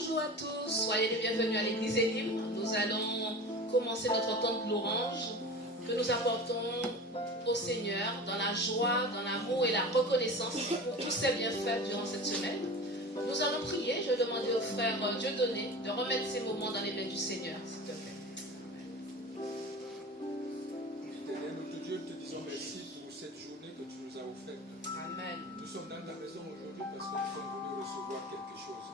Bonjour à tous, soyez les bienvenus à l'Église est libre. Nous allons commencer notre temps de louange que nous apportons au Seigneur dans la joie, dans l'amour et la reconnaissance pour tous ses bienfaits durant cette semaine. Nous allons prier. Je vais demander au frère Dieudonné de remettre ces moments dans les mains du Seigneur, s'il te plaît. Éternel, notre Dieu, te disons merci pour cette journée que tu nous as offerte. Amen. Nous sommes dans ta maison aujourd'hui parce que nous sommes venus recevoir quelque chose.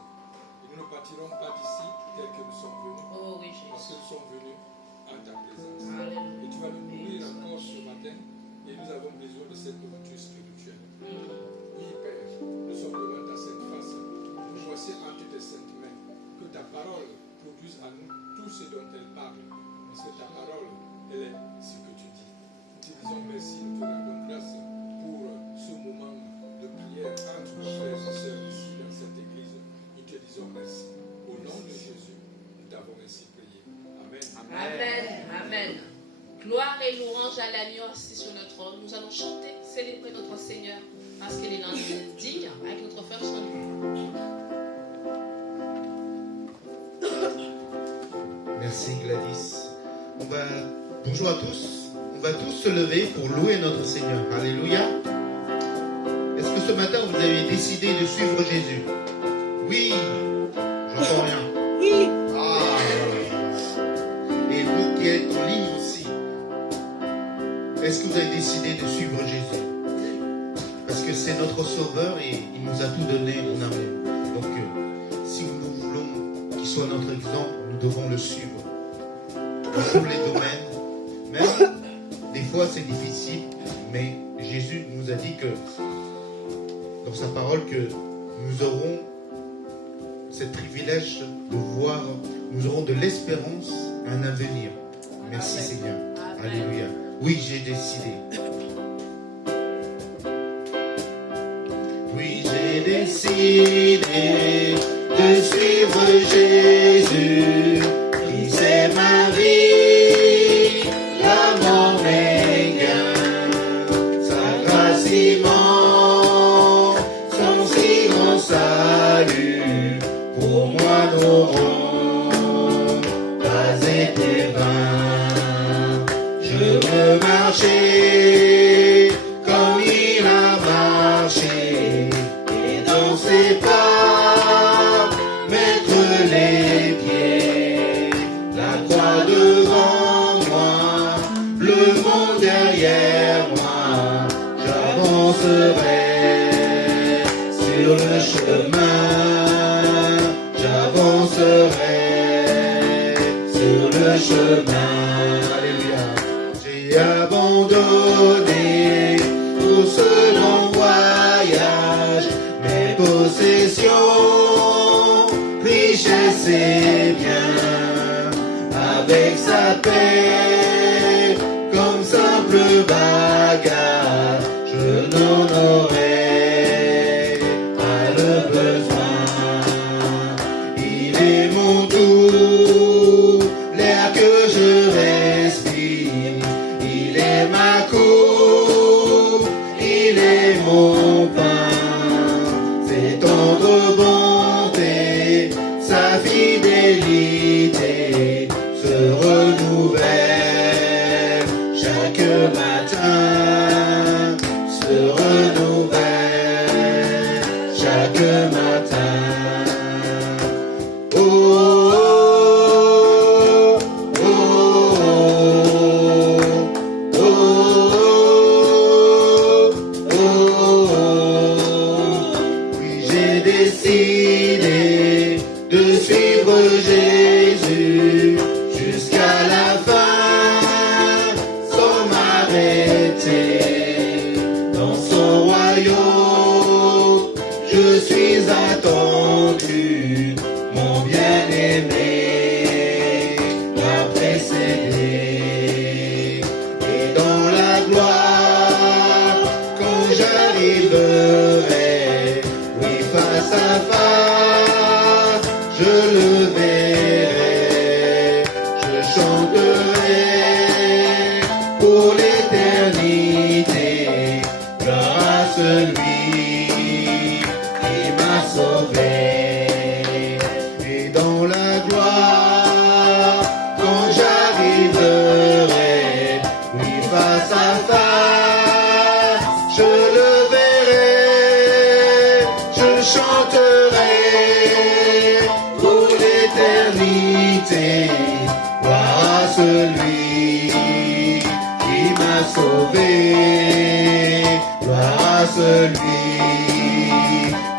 Et nous ne partirons pas d'ici tel que nous sommes venus. Oh oui, Parce que Jésus. nous sommes venus à ta présence. Alléluia. Et tu vas nous nourrir encore ce matin. Et nous avons besoin de cette nourriture spirituelle. Oui, Père, nous sommes devant ta sainte face. Nous voici entre tes saintes mains. Que ta parole produise à nous tout ce dont elle parle. Parce que ta parole, elle est ce que tu dis. Nous te disons merci, nous te rendons grâce pour ce moment de prière entre nos frères et sœurs ici dans cette église. Nous te disons merci. Au nom de Jésus, nous t'avons ainsi prié. Amen. Amen. Amen. Gloire et louange à l'agneau assis sur le trône. Nous allons chanter, célébrer notre Seigneur parce qu'il est digne avec notre frère Saint-Louis. Merci Gladys. Bonjour à tous. On va tous se lever pour louer notre Seigneur. Alléluia. Est-ce que ce matin vous avez décidé de suivre Jésus? Oui. J'entends rien. Oui. Ah. Et vous qui êtes en ligne aussi, est-ce que vous avez décidé de suivre Jésus? Parce que c'est notre sauveur et il nous a tout donné en amour. Donc si nous voulons qu'il soit notre exemple, nous devons le suivre. Dans tous les domaines, même des fois c'est difficile, mais Jésus nous a dit que dans sa parole que nous aurons ce privilège de voir, nous aurons de l'espérance, un avenir. Merci Amen. Seigneur. Amen. Alléluia. Oui, j'ai décidé. Oui, j'ai décidé de suivre Jésus, qui c'est ma vie, l'amour mes gains, sa grâce immense, son si grand salut, pour moi n'auront pas été vains. Je veux marcher comme il a marché, et dans ses pas mettre les pieds, la croix devant moi, le monde derrière moi, j'avancerai sur le chemin, j'avancerai sur le chemin. Alléluia. J'ai abandonné tout ce long voyage, mes possessions, richesse et bien, avec sa paix, comme simple bagage, je n'en aurai pas le besoin. Il est mon tout, l'air que je respire, il est ma coupe, il est mon pain, ses tendres bontés, sa fidélité se renouvelle chaque matin, se renouvelle chaque matin. Oh, oh, oh, oh, oh. Oui, j'ai décidé de suivre Jésus jusqu'à la fin, sans m'arrêter. Dans son royaume, je suis attendu, mon bien-aimé m'a précédé. Et dans la gloire, quand j'arriverai, oui, face à face, je le verrai, je chanterai pour l'éternité, grâce à celui qui m'a sauvé. Et quitté. Gloire à celui qui m'a sauvé. Gloire à celui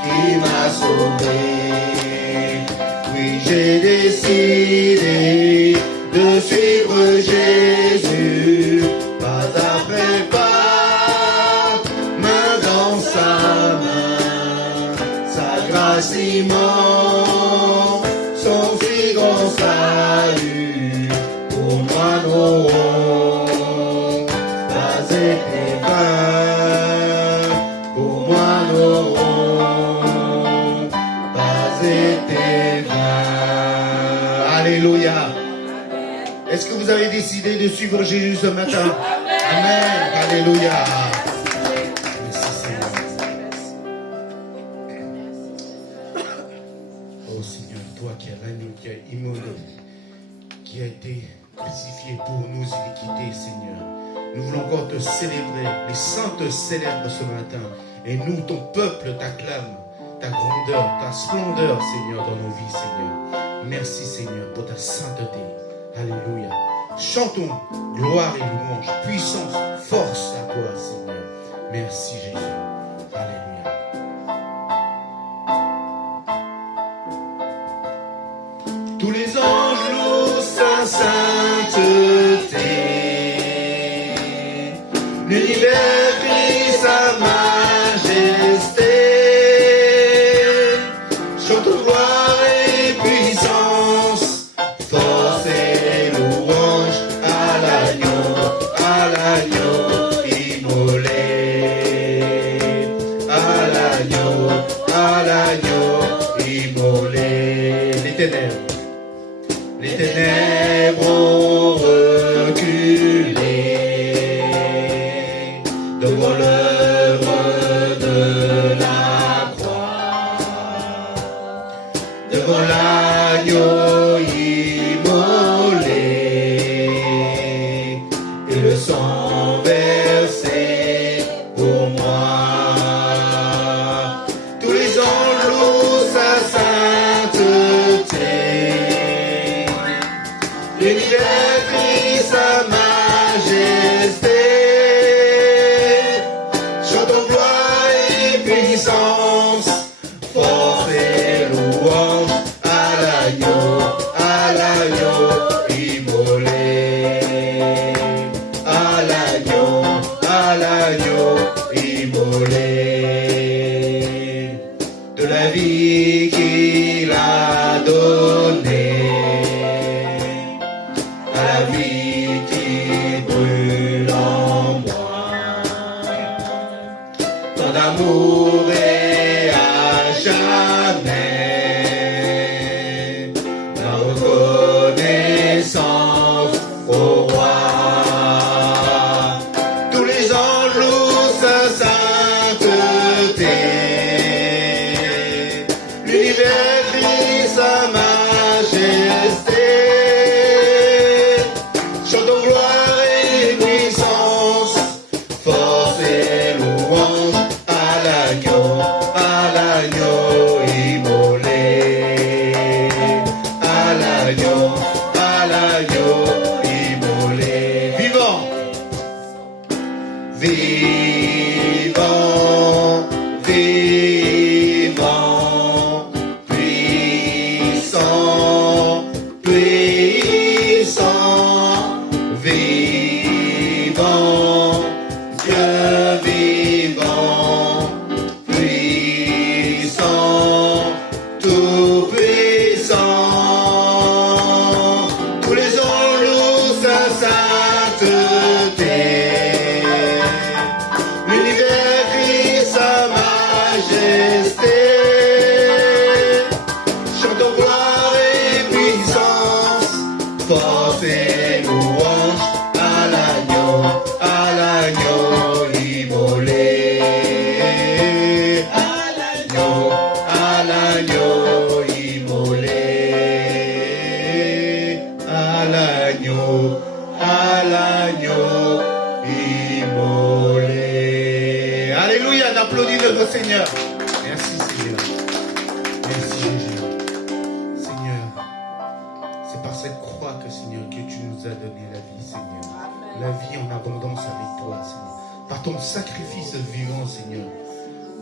qui m'a sauvé. Oui, j'ai décidé de suivre Jésus, pas après pas, main dans sa main, sa grâce immense, son si grand salut, pour moi n'auront pas été vains, pour moi n'auront pas été vains. Alléluia. Est-ce que vous avez décidé de suivre Jésus ce matin? Amen. Alléluia. Merci Seigneur. Oh Seigneur, toi qui es l'agneau, qui est immolé, qui a été crucifié pour nos iniquités, Seigneur. Nous voulons encore te célébrer. Les saints te célèbrent ce matin. Et nous, ton peuple, t'acclame ta grandeur, ta splendeur, Seigneur, dans nos vies, Seigneur. Merci Seigneur pour ta sainteté. Alléluia. Chantons gloire et louange, puissance, force à toi, Seigneur. Merci, Jésus. Alléluia. Tous les anges louent sa sainteté. L'univers crie sa majesté. Chantons gloire et puissance, force et louange à l'agneau immolé, à l'agneau immolé. Les ténèbres ont reculé devant l'œuvre de la croix, devant l'agneau immolé, et le sang versé pour moi. Tous les anges louent sa sainteté. L'univers crie sa majesté. Chantons gloire et puissance, force et louange à l'agneau immolé, à l'agneau immolé. De la vie qu'il a donnée, à la vie qui brûle en moi, tant d'amour et à jamais, la reconnaissance au roi. Tous les anges louent sa sainteté. L'univers crie sa majesté. Chantons gloire et puissance, force et louange à l'agneau immolé, à l'agneau immolé. Vivant, vivant, vivant, puissant, puissant, vivant, Dieu vivant, puissant, tout puissant. Tous les anges louent sa sainteté. L'univers crie sa majesté. Chantons gloire et puissance, force et louange à l'agneau immolé, à l'agneau immolé, à l'agneau immolé. Alléluia, on applaudit notre Seigneur. Merci Seigneur. Merci Jésus. Seigneur, c'est parce cette croix que, Seigneur, que tu nous as donné la vie, Seigneur. La vie en abondance avec toi, Seigneur. Par ton sacrifice vivant, Seigneur.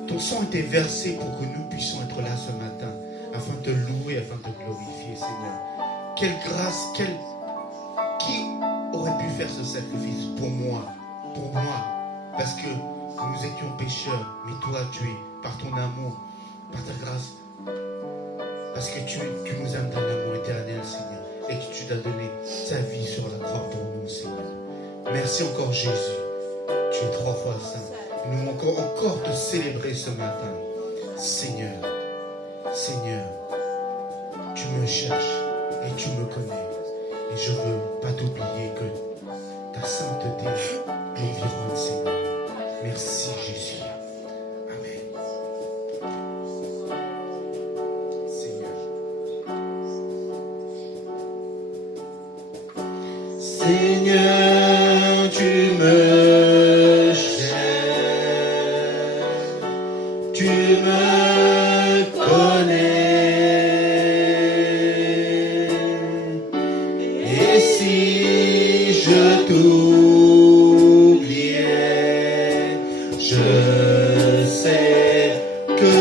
Ton sang était versé pour que nous puissions être là ce matin, afin de te louer, afin de te glorifier, Seigneur. Quelle grâce, qui aurait pu faire ce sacrifice pour moi, parce que nous étions pécheurs, mais toi, tu es, par ton amour, par ta grâce, parce que tu nous aimes d'un amour éternel, Seigneur, et que tu t'as donné ta vie sur la croix pour nous, Seigneur. Merci encore, Jésus. Tu es 3 fois saint. Nous manquons encore te célébrer ce matin. Seigneur, tu me cherches et tu me connais. Et je ne veux pas t'oublier que ta sainteté m'environne, Seigneur. Merci, Jésus. Amen. Seigneur, tu me cherches, tu me connais, et si je t'oubliais, je sais que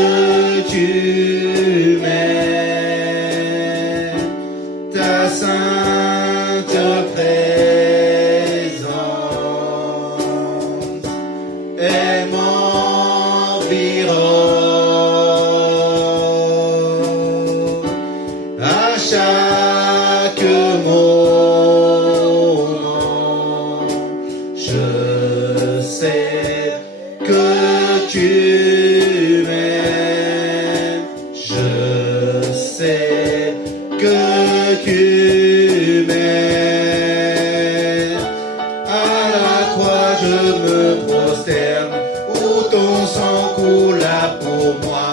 tu m'aimes, ta sainte présence est m'environne à chaque moment. Je sais que tu m'aimes, je sais que tu m'aimes. À la croix je me prosterne, où ton sang coula pour moi.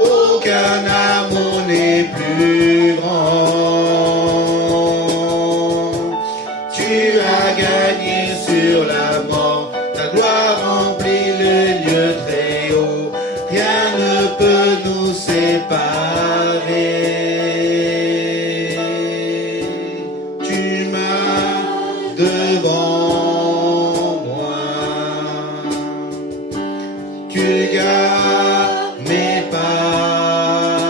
Aucun amour n'est plus grand. Tu as gagné sur la mort, ta gloire remplit le lieu très haut. Rien ne peut nous séparer. Tu m'as devant moi, tu gardes mes pas,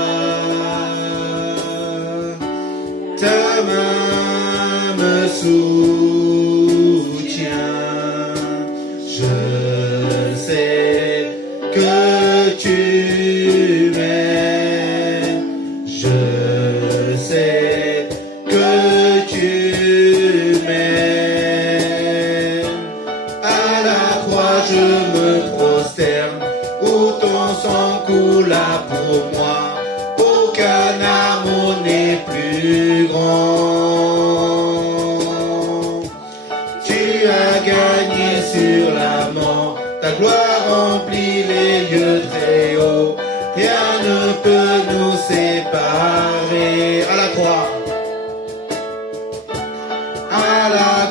ta main me soutient. Je sais que tu m'aimes, je sais que tu m'aimes. À la croix je me prosterne, où ton sang coula pour moi. Aucun amour n'est plus grand. Tu as gagné sur la mort, ta gloire remplit les lieux très hauts. Rien ne peut nous séparer. À la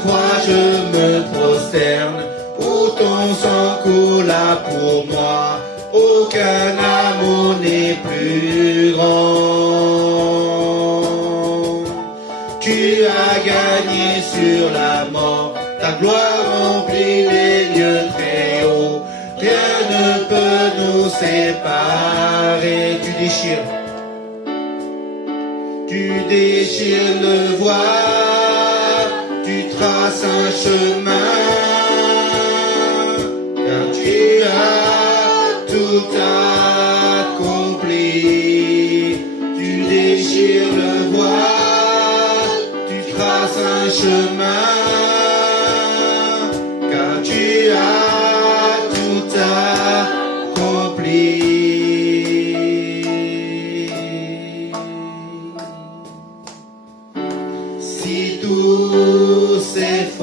croix, je me prosterne, où ton sang coula pour moi. Aucun amour n'est plus grand. Tu as gagné sur la mort, ta gloire remplit les lieux très hauts. Rien ne peut nous séparer. Tu déchires le voile, tu traces un chemin, car tu as tout accompli. Tu déchires le voile, tu traces un chemin, car tu as tout accompli. Si tout s'effondrait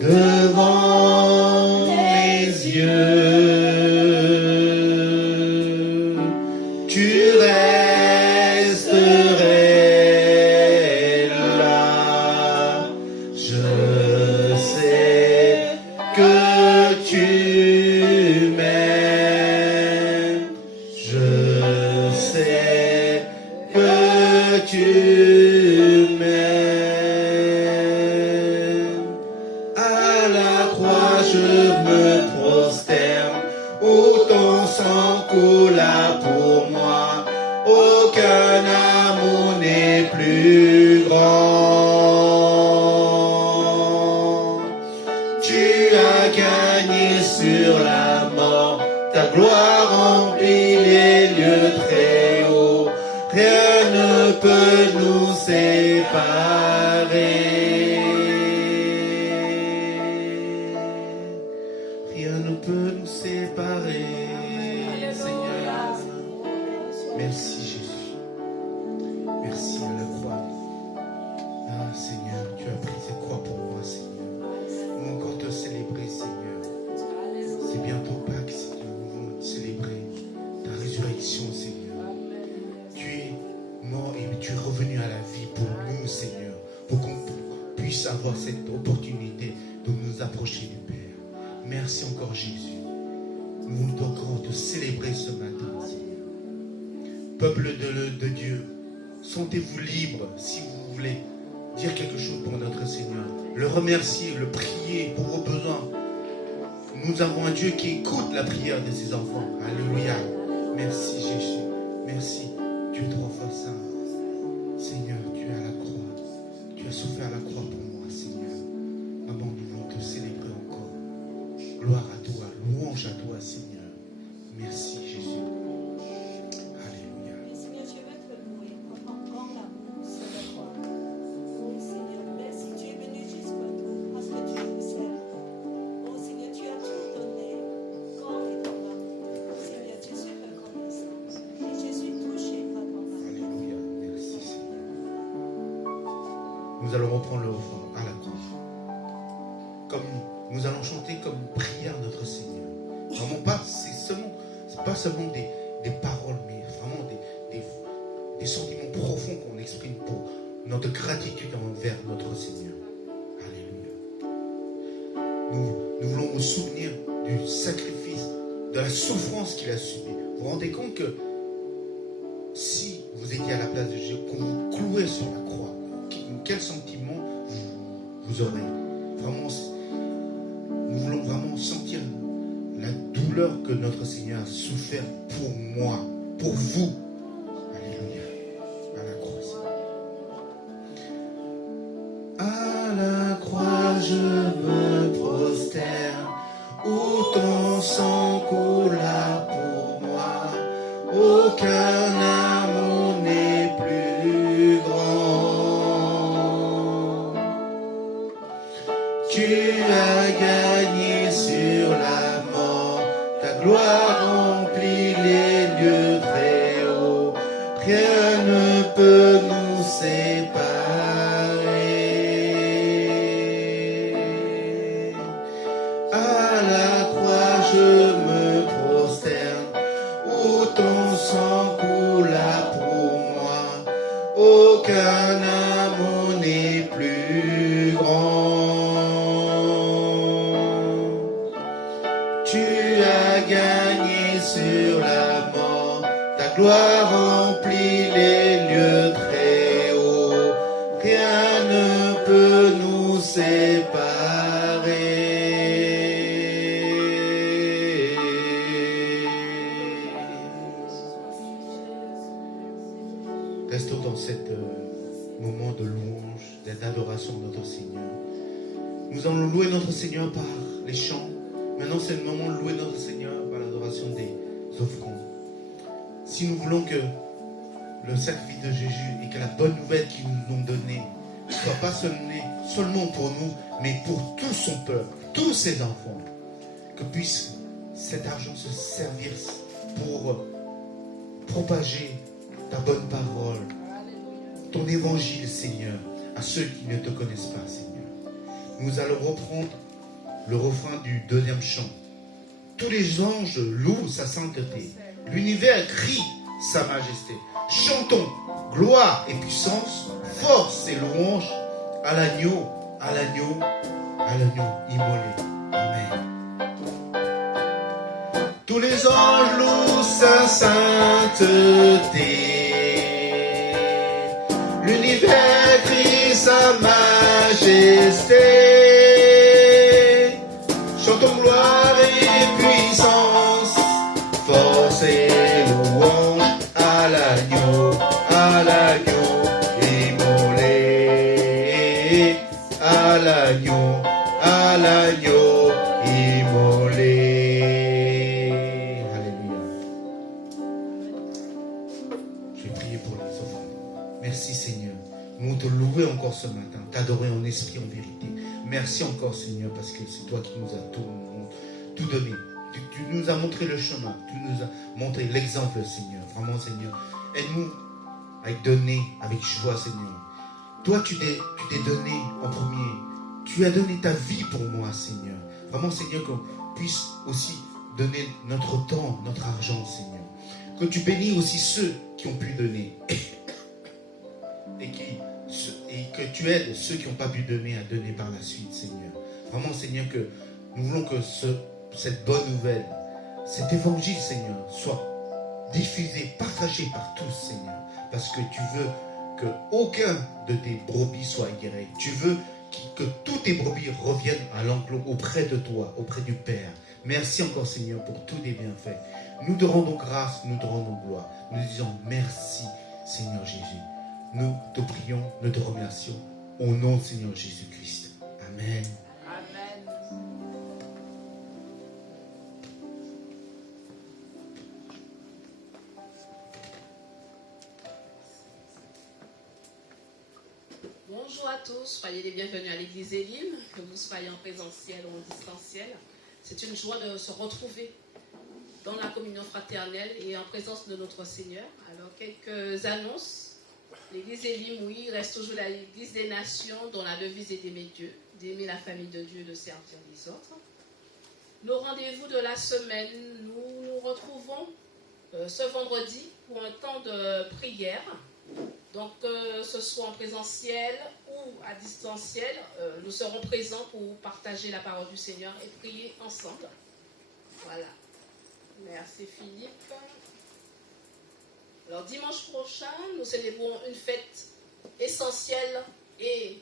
devant mes yeux, tu resterais là. Je sais que tu m'aimes, je sais coula pour moi. Aucun amour n'est plus grand. Tu as gagné sur la mort, ta gloire remplit les lieux très hauts. Rien ne peut nous séparer. Rien ne peut nous séparer, Seigneur. Merci Jésus. Merci à la croix. Ah Seigneur, tu as pris cette croix pour moi, Seigneur. Nous allons encore te célébrer, Seigneur. C'est bientôt Pâques, Seigneur. Nous voulons célébrer ta résurrection, Seigneur. Tu es mort et tu es revenu à la vie pour nous, Seigneur. Pour qu'on puisse avoir cette opportunité de nous approcher du Père. Merci encore, Jésus. Nous voulons encore te célébrer ce matin, Seigneur. Peuple de Dieu, sentez-vous libre si vous voulez dire quelque chose pour notre Seigneur. Le remercier, le prier pour vos besoins. Nous avons un Dieu qui écoute la prière de ses enfants. Alléluia. Merci Jésus. Merci. Tu es trop fort saint. Seigneur, tu es à la croix. Tu as souffert à la croix pour moi, Seigneur. Maman, nous voulons te célébrer encore. Gloire à toi, louange à toi, Seigneur. Merci Jésus. Alléluia. Seigneur, je veux te louer pour ton grand amour sur la croix. Oh Seigneur, merci, tu es venu jusqu'à nous parce que tu nous aimes. Oh Seigneur, tu as tout donné. Grand est ton amour. Seigneur, je suis reconnaissante et je suis touchée par ton amour. Alléluia. Merci Seigneur. Nous allons reprendre le refrain à la croix. Comme nous allons chanter comme prière notre Seigneur. Vraiment pas, c'est pas seulement des paroles, mais vraiment des sentiments profonds qu'on exprime pour notre gratitude envers notre Seigneur. Alléluia. Nous voulons nous souvenir du sacrifice, de la souffrance qu'il a subie. Vous vous rendez compte que si vous étiez à la place de Jésus, qu'on vous clouait sur la croix, quel sentiment vous aurez? Vraiment, nous voulons vraiment sentir la douleur que notre Seigneur a souffert pour moi, pour vous. Alléluia. À la croix. À la croix, je me prosterne, où ton sang coula pour moi. Aucun amour n'est plus grand. Tu as gagné sur la mort, ta gloire remplit les lieux très hauts. Rien ne peut nous séparer. À la croix, je me prosterne, où ton sang coula pour moi. Aucun amour n'est plus grand. Tu as gagné sur la mort, ta gloire remplit les lieux très hauts. Rien ne peut nous séparer. Restons dans ce moment de louange, d'adoration de notre Seigneur. Nous allons louer notre Seigneur par les chants. Maintenant, c'est le moment de louer notre Seigneur par l'adoration des offrandes. Si nous voulons que le sacrifice de Jésus et que la bonne nouvelle qu'ils nous ont donnée ne soit pas seulement pour nous, mais pour tout son peuple, tous ses enfants, que puisse cet argent se servir pour propager ta bonne parole, ton évangile, Seigneur, à ceux qui ne te connaissent pas, Seigneur. Nous allons reprendre le refrain du deuxième chant. Tous les anges louent sa sainteté. L'univers crie sa majesté. Chantons gloire et puissance, force et louange à l'agneau, à l'agneau, à l'agneau immolé. Amen. Tous les anges louent sa sainteté. L'univers crie sa majesté. Chantons gloire et puissance, force et Je vais prier pour les offrandes. Merci Seigneur. Nous te louer encore ce matin, t'adorer en esprit, en vérité. Merci encore Seigneur, parce que c'est toi qui nous as tout donné. Tu nous as montré le chemin, tu nous as montré l'exemple Seigneur. Vraiment Seigneur, aide-nous à y donner avec joie Seigneur. Toi tu t'es donné en premier. Tu as donné ta vie pour moi Seigneur. Vraiment Seigneur, qu'on puisse aussi donner notre temps, notre argent Seigneur. Que tu bénis aussi ceux qui ont pu donner. Et que tu aides ceux qui n'ont pas pu donner à donner par la suite, Seigneur. Vraiment, Seigneur, que nous voulons que cette bonne nouvelle, cet évangile, Seigneur, soit diffusé, partagé par tous, Seigneur. Parce que tu veux qu'aucun de tes brebis soit égaré. Tu veux que tous tes brebis reviennent à l'enclos auprès de toi, auprès du Père. Merci encore, Seigneur, pour tous les bienfaits. Nous te rendons grâce, nous te rendons gloire. Nous disons merci, Seigneur Jésus. Nous te prions, nous te remercions au nom du Seigneur Jésus-Christ. Amen. Amen. Bonjour à tous, soyez les bienvenus à l'église Elim, que vous soyez en présentiel ou en distanciel. C'est une joie de se retrouver dans la communion fraternelle et en présence de notre Seigneur. Alors, quelques annonces. L'église Elim, oui, reste toujours l'église des nations dont la devise est d'aimer Dieu, d'aimer la famille de Dieu et de servir les autres. Nos rendez-vous de la semaine, nous nous retrouvons ce vendredi pour un temps de prière. Donc, ce soit en présentiel ou à distanciel, nous serons présents pour partager la parole du Seigneur et prier ensemble. Voilà. Merci Philippe. Alors dimanche prochain, nous célébrons une fête essentielle et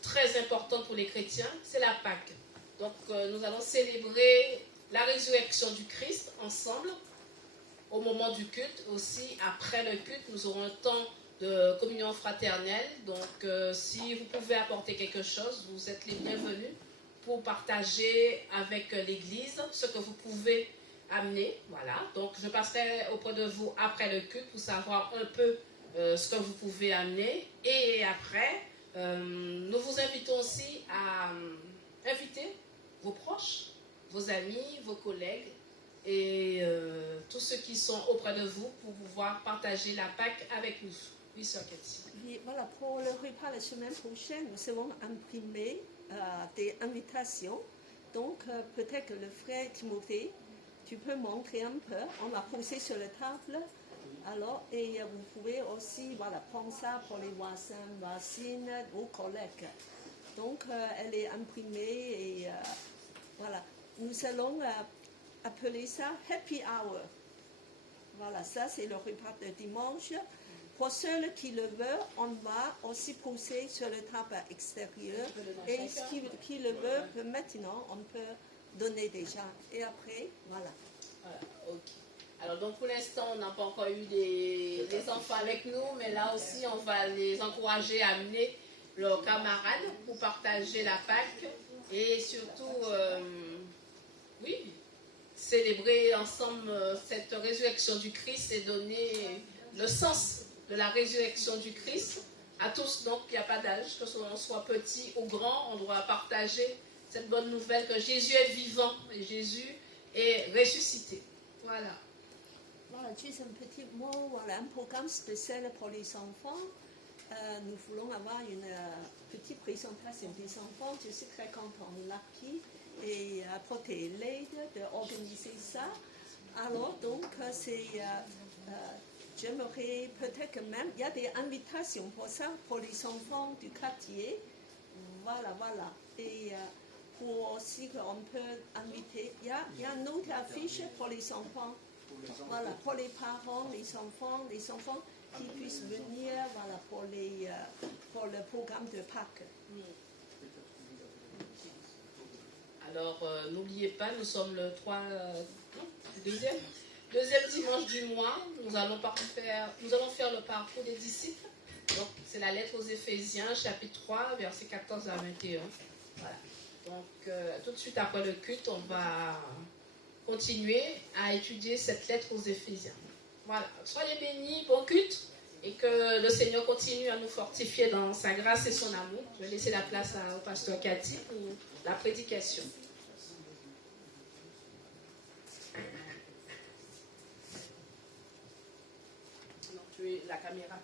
très importante pour les chrétiens, c'est la Pâque. Donc nous allons célébrer la résurrection du Christ ensemble au moment du culte. Aussi, après le culte, nous aurons un temps de communion fraternelle. Donc si vous pouvez apporter quelque chose, vous êtes les bienvenus pour partager avec l'Église ce que vous pouvez amener, voilà. Donc je passerai auprès de vous après le culte pour savoir un peu ce que vous pouvez amener. Et après, nous vous invitons aussi à inviter vos proches, vos amis, vos collègues et tous ceux qui sont auprès de vous pour pouvoir partager la Pâque avec nous. Oui, sœur Cathy. Et voilà, pour le repas la semaine prochaine, nous allons imprimer des invitations. Donc peut-être que le frère Timothée, tu peux montrer un peu, on va poser sur la table. Alors, et vous pouvez aussi prendre ça pour les voisins, voisines, vos collègues. Donc, elle est imprimée et voilà. Nous allons appeler ça Happy Hour. Voilà, ça c'est le repas de dimanche. Pour ceux qui le veulent, on va aussi poser sur la table extérieure. Et ceux qui le veulent, maintenant, on peut donner déjà. Et après, voilà. Ok. Alors donc pour l'instant, on n'a pas encore eu des enfants avec nous, mais là aussi, on va les encourager à amener leurs camarades pour partager la Pâque et surtout, oui, célébrer ensemble cette résurrection du Christ et donner le sens de la résurrection du Christ à tous. Donc il n'y a pas d'âge, que l'on soit petit ou grand, on doit partager cette bonne nouvelle que Jésus est vivant et Jésus est ressuscité. Voilà. Voilà, juste un petit mot, voilà, un programme spécial pour les enfants. Nous voulons avoir une petite présentation des enfants. Je suis très contente, Lucky, et pour l'aide d'organiser ça. Alors, donc, j'aimerais peut-être que même, il y a des invitations pour ça, pour les enfants du quartier. Voilà. Et pour aussi qu'on peut inviter, il y a une autre affiche pour les enfants. Voilà, pour les parents, les enfants qui puissent venir, voilà, pour le programme de Pâques. Alors, n'oubliez pas, nous sommes le deuxième dimanche du mois. Nous allons faire le parcours des disciples. Donc, c'est la lettre aux Éphésiens, chapitre 3, versets 14 à 21. Voilà. Donc, tout de suite après le culte, on va continuer à étudier cette lettre aux Éphésiens. Voilà, soyez bénis, bon culte, et que le Seigneur continue à nous fortifier dans sa grâce et son amour. Je vais laisser la place au pasteur Cathy pour la prédication. Non, tu es la caméra.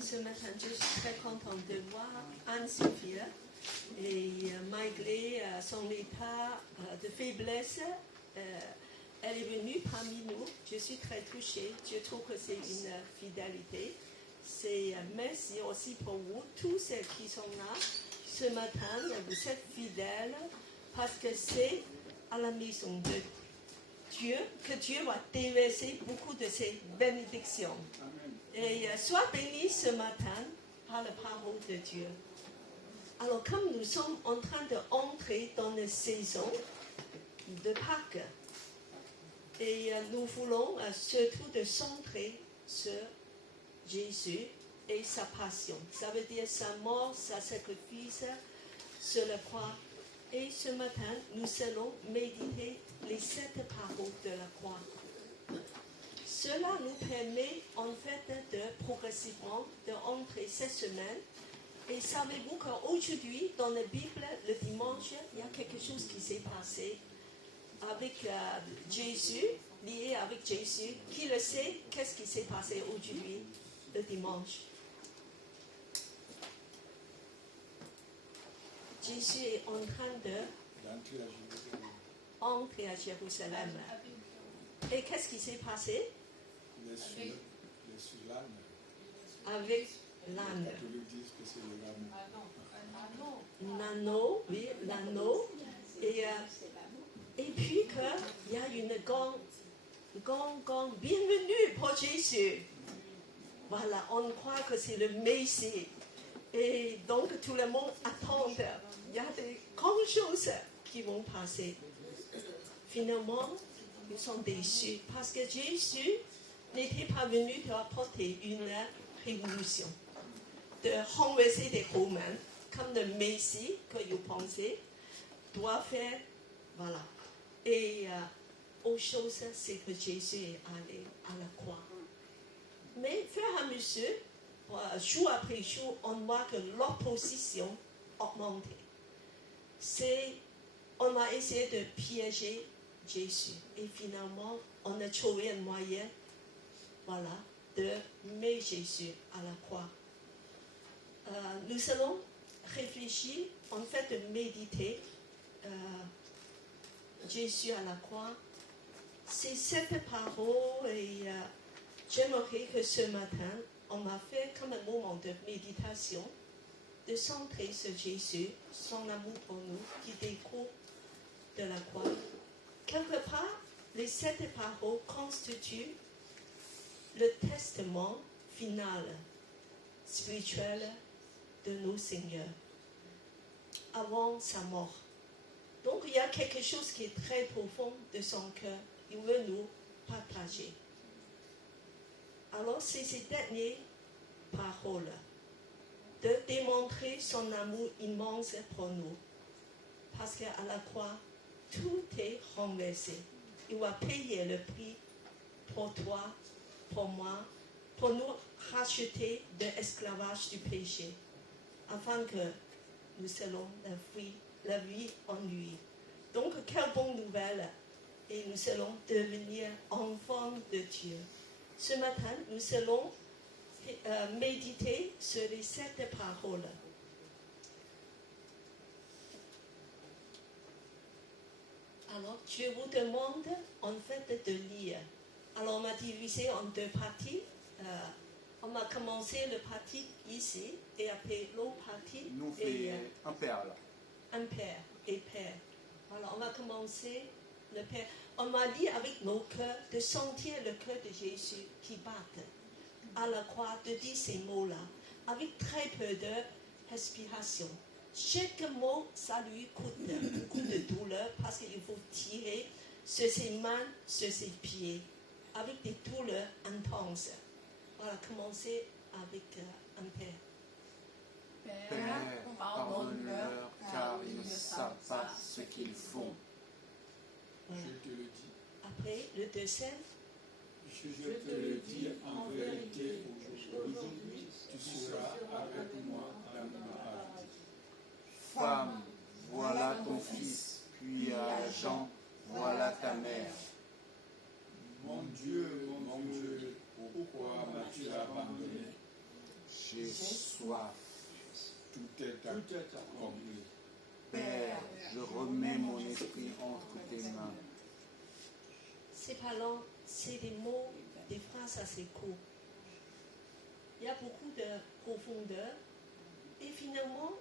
Ce matin, je suis très contente de voir Anne-Sophia. Et malgré son état de faiblesse, elle est venue parmi nous. Je suis très touchée. Je trouve que c'est une fidélité. C'est merci aussi pour vous, tous ceux qui sont là ce matin. Vous êtes fidèles parce que c'est à la maison de Dieu que Dieu va déverser beaucoup de ses bénédictions. Et sois béni ce matin par la parole de Dieu. Alors, comme nous sommes en train d'entrer dans la saison de Pâques, et nous voulons surtout de centrer sur Jésus et sa passion. Ça veut dire sa mort, sa sacrifice sur la croix. Et ce matin, nous allons méditer les 7 paroles de la croix. Cela nous permet en fait de progressivement d'entrer cette semaine. Et savez-vous qu'aujourd'hui, dans la Bible, le dimanche, il y a quelque chose qui s'est passé avec Jésus, lié avec Jésus. Qui le sait, qu'est-ce qui s'est passé aujourd'hui, le dimanche? Jésus est en train d'entrer à Jérusalem. Et qu'est-ce qui s'est passé? Avec l'âne. L'anneau, oui, l'anneau. Et puis qu'il y a une grande bienvenue pour Jésus. Voilà, on croit que c'est le Messie. Et donc tout le monde attend. Il y a des grandes choses qui vont passer. Finalement, nous sommes déçus parce que Jésus n'était pas venu apporter une révolution, de renverser des Romains, comme le Messie que vous pensez doit faire. Voilà. Et autre chose, c'est que Jésus est allé à la croix. Mais, fur et à mesure, jour après jour, on voit que l'opposition augmente. On a essayé de piéger Jésus. Et finalement, on a trouvé un moyen, voilà, de mettre Jésus à la croix. Nous allons réfléchir, en fait, de méditer Jésus à la croix. C'est cette parole et j'aimerais que ce matin, on m'a fait comme un moment de méditation, de centrer sur Jésus, son amour pour nous, qui découle de la croix. Quelque part, les 7 paroles constituent le testament final, spirituel de nos seigneurs, avant sa mort. Donc, il y a quelque chose qui est très profond de son cœur. Il veut nous partager. Alors, c'est ces dernières paroles de démontrer son amour immense pour nous. Parce qu'à la croix, tout est renversé. Il va payer le prix pour toi, pour moi, pour nous racheter de l'esclavage du péché, afin que nous allons la vie en lui. Donc, quelle bonne nouvelle! Et nous allons devenir enfants de Dieu. Ce matin, nous allons méditer sur les 7 paroles. Alors, je vous demande en fait de lire. Alors, on m'a divisé en 2 parties. On a commencé le partie ici, et après l'autre partie. Nous fait un père là. Un père et père. Voilà, on va commencer le père. On m'a dit avec nos cœurs de sentir le cœur de Jésus qui bat à la croix, de dire ces mots-là, avec très peu de respiration. Chaque mot, ça lui coûte beaucoup de douleur parce qu'il faut tirer sur ses mains, sur ses pieds, avec des douleurs intenses. Voilà, commencer avec un père. qu'ils font. Voilà. Je te le dis. Après, le deuxième, Je te le dis en vérité, aujourd'hui, tu seras avec moi dans mon paradis. Femme, voilà ton fils, puis à Jean, voilà ta mère. Mon Dieu, pourquoi m'as-tu abandonné? J'ai soif. Tout est accompli. Père, je remets mon esprit entre tes mains. ces parlant, c'est des mots, des phrases assez courtes. Il y a beaucoup de profondeur. Et finalement,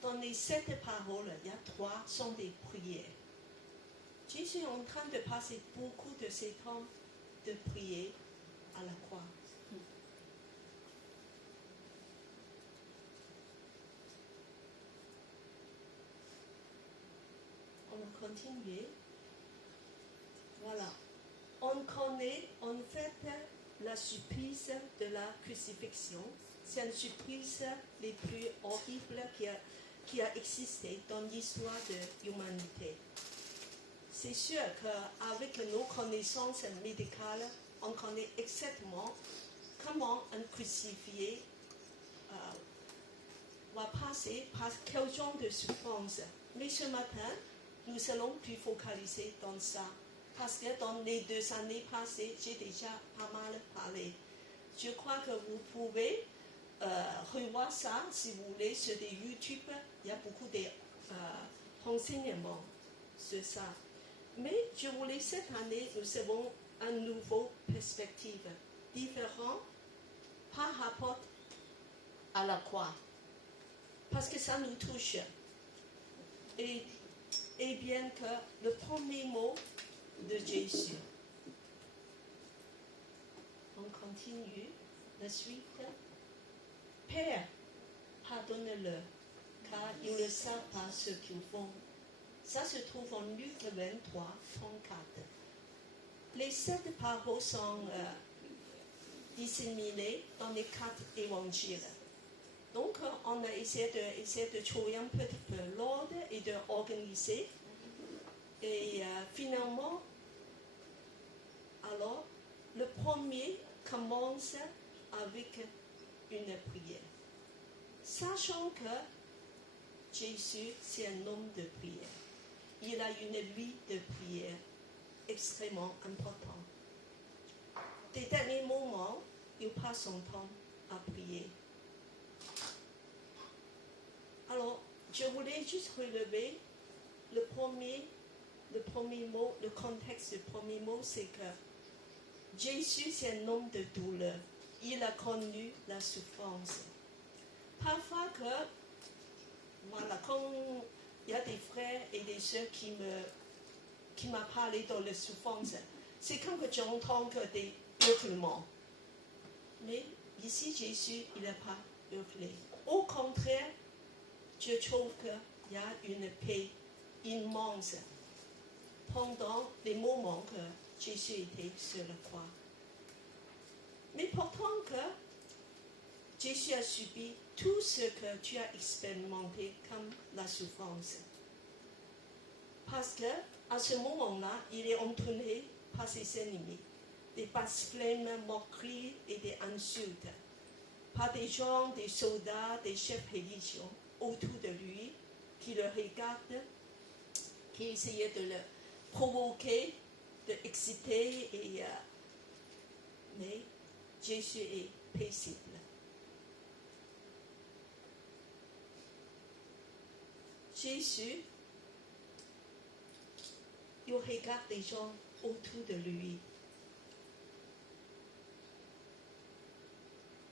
dans les 7 paroles, il y a 3 sont des prières. Jésus est en train de passer beaucoup de ses temps de prier à la croix. On va continuer. Voilà. On connaît en fait la surprise de la crucifixion. C'est une surprise les plus horribles qui a existé dans l'histoire de l'humanité. C'est sûr qu'avec nos connaissances médicales, on connaît exactement comment un crucifié va passer par quel genre de souffrance. Mais ce matin, nous allons plus focaliser dans ça. Parce que dans les 2 années passées, j'ai déjà pas mal parlé. Je crois que vous pouvez revoir ça, si vous voulez, sur des YouTube. Il y a beaucoup de renseignements sur ça. Mais je voulais, cette année, nous avons une nouvelle perspective, différente par rapport à la croix. Parce que ça nous touche. Et bien que le premier mot de Jésus. On continue la suite. Père, pardonne-le, car ils ne savent pas ce qu'ils font. Ça se trouve en Luc 23, 34. Les 7 paroles sont disséminées dans les 4 évangiles. Donc, on a essayé de trouver un petit peu l'ordre et d'organiser. Et finalement, alors, le premier commence avec une prière. Sachant que Jésus, c'est un homme de prière. Il a une vie de prière extrêmement importante. Des derniers moments, il passe son temps à prier. Alors, je voulais juste relever le premier mot, le contexte du premier mot, c'est que Jésus, c'est un homme de douleur. Il a connu la souffrance. Parfois que, voilà, quand il y a des frères et des sœurs qui m'ont parlé de la souffrance, c'est quand que j'entends que des hurlements. Mais ici, Jésus, il n'a pas hurlé. Au contraire, je trouve qu'il y a une paix immense pendant les moments que Jésus était sur la croix. Mais pourtant que Jésus a subi tout ce que tu as expérimenté comme la souffrance. Parce que à ce moment-là, il est entouré par ses ennemis, des blasphèmes, moqueries et des insultes, par des gens, des soldats, des chefs religieux autour de lui qui le regardent, qui essayaient de le provoquer, de exciter, mais Jésus est paisible. Jésus, il regarde les gens autour de lui.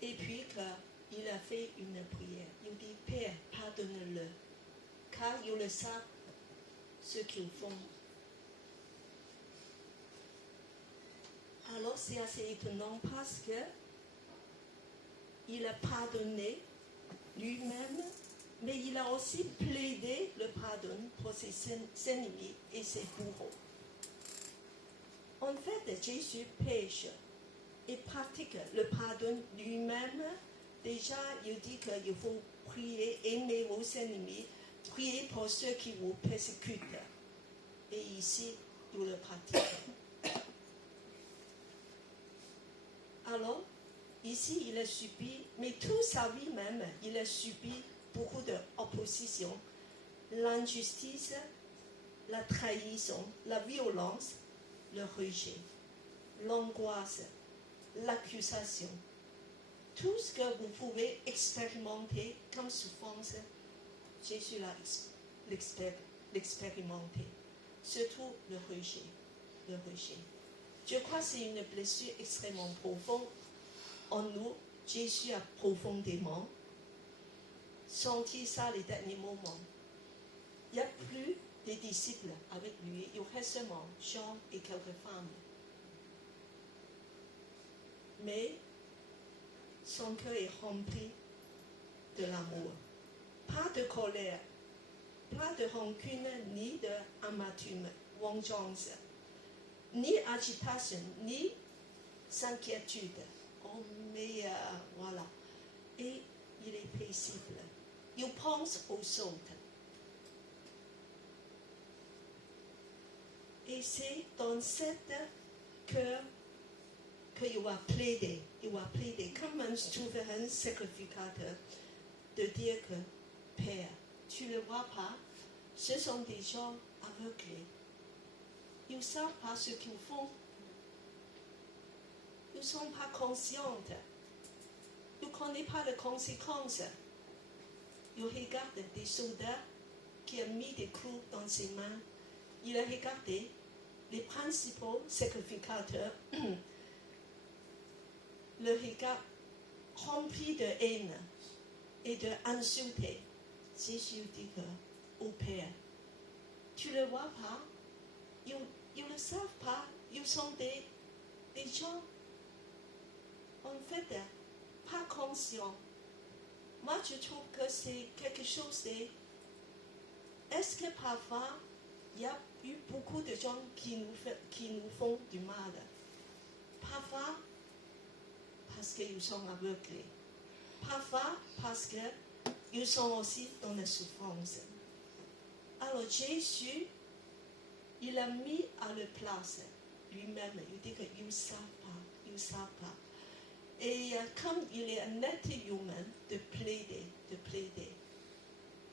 Et puis qu'il a fait une prière. Il dit, Père, pardonne-le, car ils ne savent ce qu'ils font. Alors c'est assez étonnant parce que il a pardonné lui-même, mais il a aussi plaidé le pardon pour ses ennemis et ses bourreaux. En fait, Jésus pêche et pratique le pardon lui-même. Déjà, il dit qu'il faut prier, aimer vos ennemis, prier pour ceux qui vous persécutent. Et ici, il le pratique. Alors, ici, il a subi, mais toute sa vie même, il a subi beaucoup d'opposition, l'injustice, la trahison, la violence, le rejet, l'angoisse, l'accusation. Tout ce que vous pouvez expérimenter comme souffrance, Jésus l'a expérimenté. Surtout le rejet. Le rejet. Je crois que c'est une blessure extrêmement profonde en nous. Jésus a profondément senti ça les derniers moments. Il n'y a plus de disciples avec lui. Il reste seulement Jean et quelques femmes. Mais son cœur est rempli de l'amour. Pas de colère, pas de rancune, ni d'amertume, vengeance, ni agitation, ni inquiétude. Oh, mais voilà. Et il est paisible. Il pense aux autres. Et c'est dans cette cœur qu'il va plaider. Il va plaider comme un souverain sacrificateur de dire que Père, tu ne le vois pas, ce sont des gens aveuglés. Ils ne savent pas ce qu'ils font. Ils ne sont pas conscients. Ils ne connaissent pas les conséquences. Ils regardent des soldats qui ont mis des clous dans ses mains. Il a regardé les principaux sacrificateurs, le regard rempli de haine et d'insulter. Jésus dit que, au Père, tu ne le vois pas, ils ne le savent pas, ils sont des gens, en fait, pas conscients. Moi, je trouve que c'est quelque chose de... Est-ce que parfois, il y a eu beaucoup de gens qui nous font du mal? Parfois, parce qu'ils sont aveuglés. Parfois, parce qu'ils sont aussi dans la souffrance. Alors, Jésus, il a mis à la place lui-même. Il dit qu'ils ne savent pas, ils ne savent pas. Et comme il est un être humain, de plaider,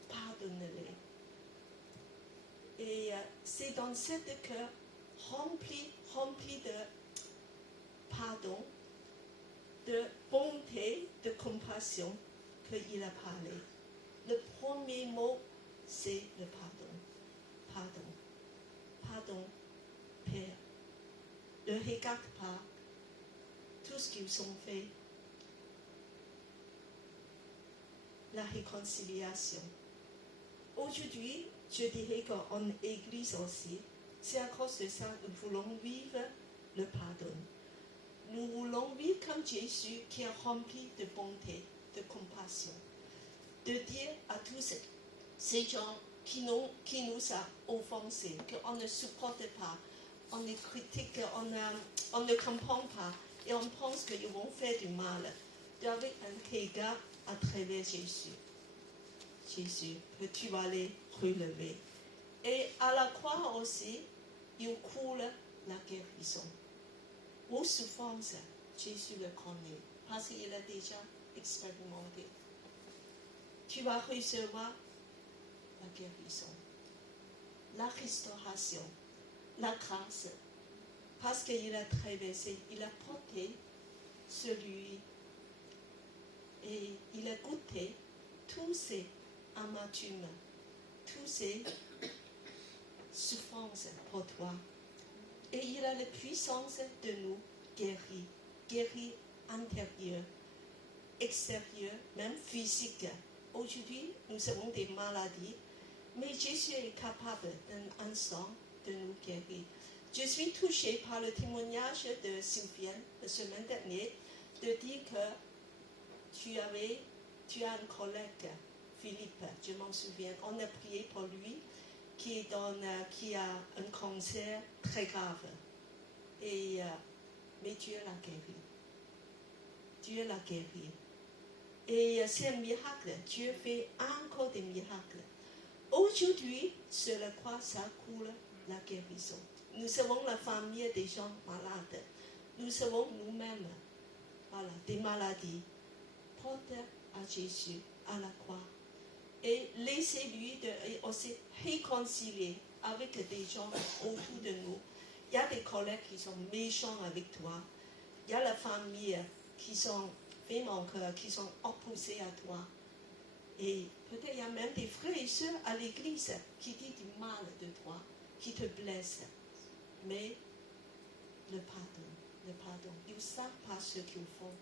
pardonnez-les. Et c'est dans cette cœur rempli de pardon, de bonté, de compassion qu'il a parlé. Le premier mot, c'est le pardon. Pardon, Père. Ne regarde pas tout ce qu'ils ont fait. La réconciliation. Aujourd'hui, je dirais qu'en Église aussi, c'est à cause de ça que nous voulons vivre le pardon. Nous voulons vivre comme Jésus qui est rempli de bonté, de compassion. De dire à tous ces gens qui nous ont offensés, qu'on ne supporte pas, on les critique, on ne comprend pas, et on pense qu'ils vont faire du mal, avec un regard à travers Jésus. Jésus, que tu vas les relever. Et à la croix aussi, il coule la guérison. Vos souffrances, Jésus le connaît, parce qu'il a déjà expérimenté. Tu vas recevoir la guérison, la restauration, la grâce, parce qu'il a traversé, il a porté celui et il a goûté tous ces amertumes, toutes ces souffrances pour toi. Et il a la puissance de nous guérir intérieur, extérieur, même physique. Aujourd'hui, nous avons des maladies, mais Jésus est capable d'un instant de nous guérir. Je suis touchée par le témoignage de Sylvienne la semaine dernière, de dire que tu as un collègue, Philippe, je m'en souviens, on a prié pour lui, qui a un cancer très grave. Mais Dieu l'a guéri. Dieu l'a guéri. Et c'est un miracle. Dieu fait encore des miracles. Aujourd'hui, sur la croix, ça coule la guérison. Nous savons la famille des gens malades. Nous savons nous-mêmes, voilà, des maladies. Porte à Jésus, à la croix. Et laissez-lui aussi réconcilier avec des gens autour de nous. Il y a des collègues qui sont méchants avec toi. Il y a la famille qui sont vraiment qui sont opposés à toi. Et peut-être il y a même des frères et sœurs à l'église qui disent du mal de toi, qui te blessent. Mais le pardon. Ils ne savent pas ce qu'ils font.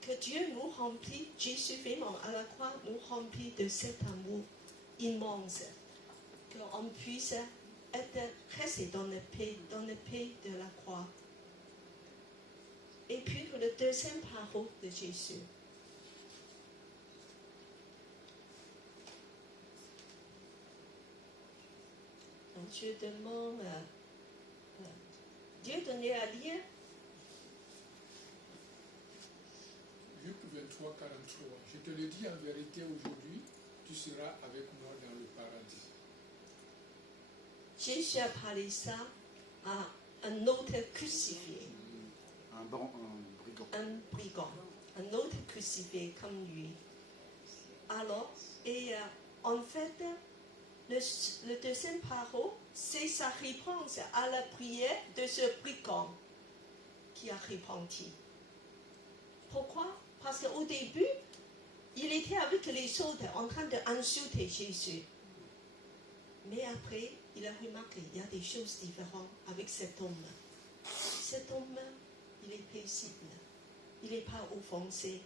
Que Dieu nous remplit, Jésus vraiment à la croix nous remplit de cet amour immense. Qu'on puisse rester dans la paix de la croix. Et puis le deuxième parole de Jésus. Donc je demande Dieu donné à lire. Luc 23, 43. Je te le dis en vérité aujourd'hui, tu seras avec moi dans le paradis. Jésus a parlé ça à un autre crucifié. Un brigand. Un brigand. Un autre crucifié comme lui. Alors, et en fait, le deuxième parole, c'est sa réponse à la prière de ce brigand qui a repenti. Pourquoi? Parce qu'au début, il était avec les autres en train d'insulter Jésus. Mais après, il a remarqué qu'il y a des choses différentes avec cet homme. Cet homme, il est paisible. Il n'est pas offensé.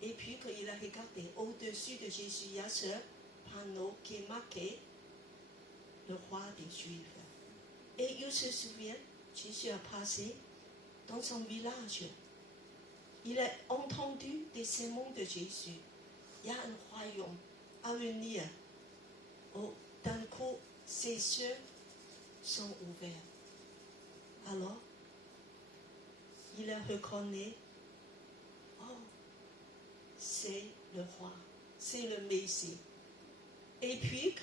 Et puis, quand il a regardé au-dessus de Jésus, il y a ce panneau qui est marqué le roi des Juifs. Et il se souvient, Jésus a passé dans son village. Il a entendu des sermons de Jésus. Il y a un royaume à venir. Oh, d'un coup, ses yeux sont ouverts. Alors, il a reconnu, oh, c'est le roi, c'est le Messie. Et puis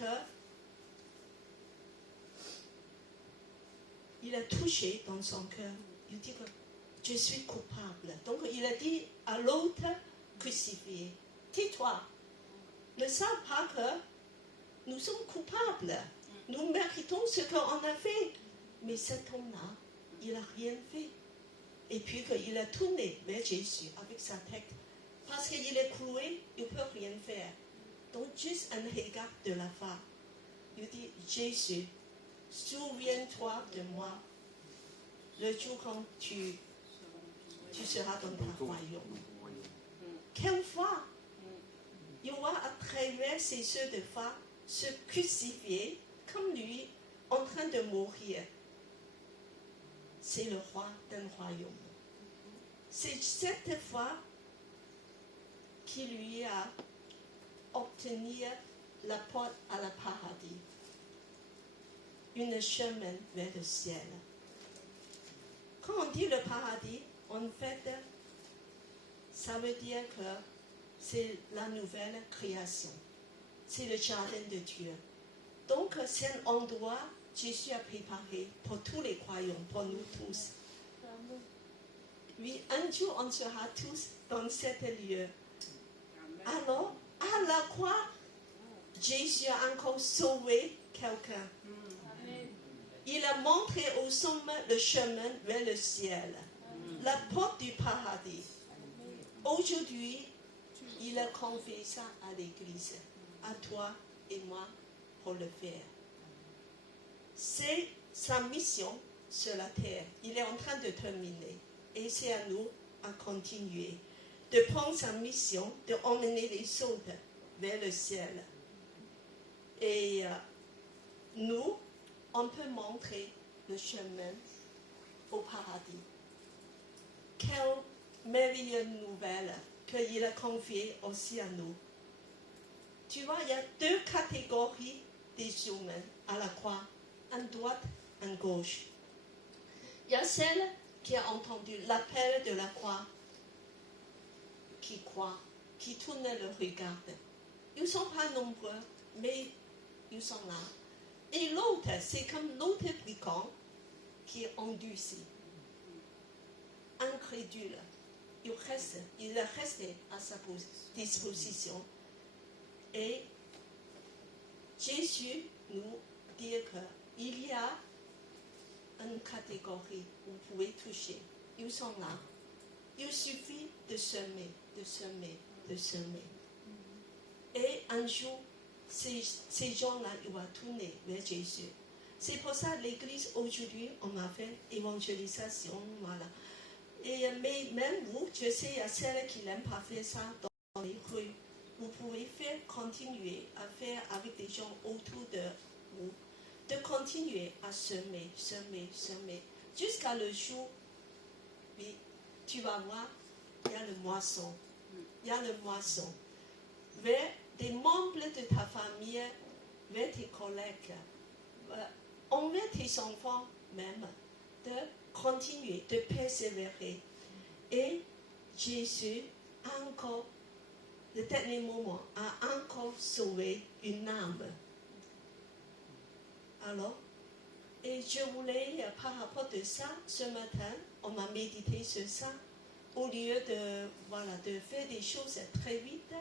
il a touché dans son cœur. Il dit que je suis coupable. Donc il a dit à l'autre crucifié, tais-toi. Ne savent pas que nous sommes coupables. Nous méritons ce qu'on a fait. Mais cet homme-là, il n'a rien fait. Et puis il a tourné vers Jésus avec sa tête. Parce qu'il est cloué, il ne peut rien faire. Donc juste un regard de la femme. Il dit, Jésus, souviens-toi de moi le jour quand tu seras dans ton royaume. Quelquefois, il va à travers ces yeux de femme se crucifier comme lui en train de mourir. C'est le roi d'un royaume. C'est cette fois qui lui a obtenu la porte à la paradis. Une chemin vers le ciel. Quand on dit le paradis, en fait, ça veut dire que c'est la nouvelle création. C'est le jardin de Dieu. Donc, c'est un endroit que Jésus a préparé pour tous les croyants, pour nous tous. Oui, un jour, on sera tous dans cet lieu. Alors, à la croix, Jésus a encore sauvé quelqu'un. Il a montré aux hommes le chemin vers le ciel, la porte du paradis. Aujourd'hui, il a confié ça à l'Église, à toi et moi, pour le faire. C'est sa mission sur la terre. Il est en train de terminer. Et c'est à nous à continuer, de prendre sa mission, de emmener les autres vers le ciel. Et nous, on peut montrer le chemin au paradis. Quelle merveilleuse nouvelle qu'il a confiée aussi à nous. Tu vois, il y a deux catégories des humains à la croix, à droite, à gauche. Il y a celle qui a entendu l'appel de la croix, qui croit, qui tourne le regard. Ils ne sont pas nombreux, mais ils sont là. Et l'autre, c'est comme l'autre brigand qui est endurci, incrédule. Il est resté à sa disposition. Et Jésus nous dit qu'il y a une catégorie où vous pouvez toucher. Ils sont là. Il suffit de semer, de semer, de semer. Et un jour, ces gens-là, ils vont tourner vers Jésus. C'est pour ça que l'Église, aujourd'hui, on a fait évangélisation, voilà. Mais même vous, je sais, il y a celles qui n'aiment pas faire ça dans les rues. Vous pouvez continuer à faire avec des gens autour de vous, de continuer à semer, semer, semer, jusqu'à le jour, mais tu vas voir, il y a le moisson. Il y a le moisson. Vers des membres de ta famille, vers tes collègues, envers tes enfants même, de continuer, de persévérer. Et Jésus a encore, le dernier moment, a encore sauvé une âme. Alors, et je voulais, par rapport à ça, ce matin, on a médité sur ça. Au lieu de faire des choses très vite,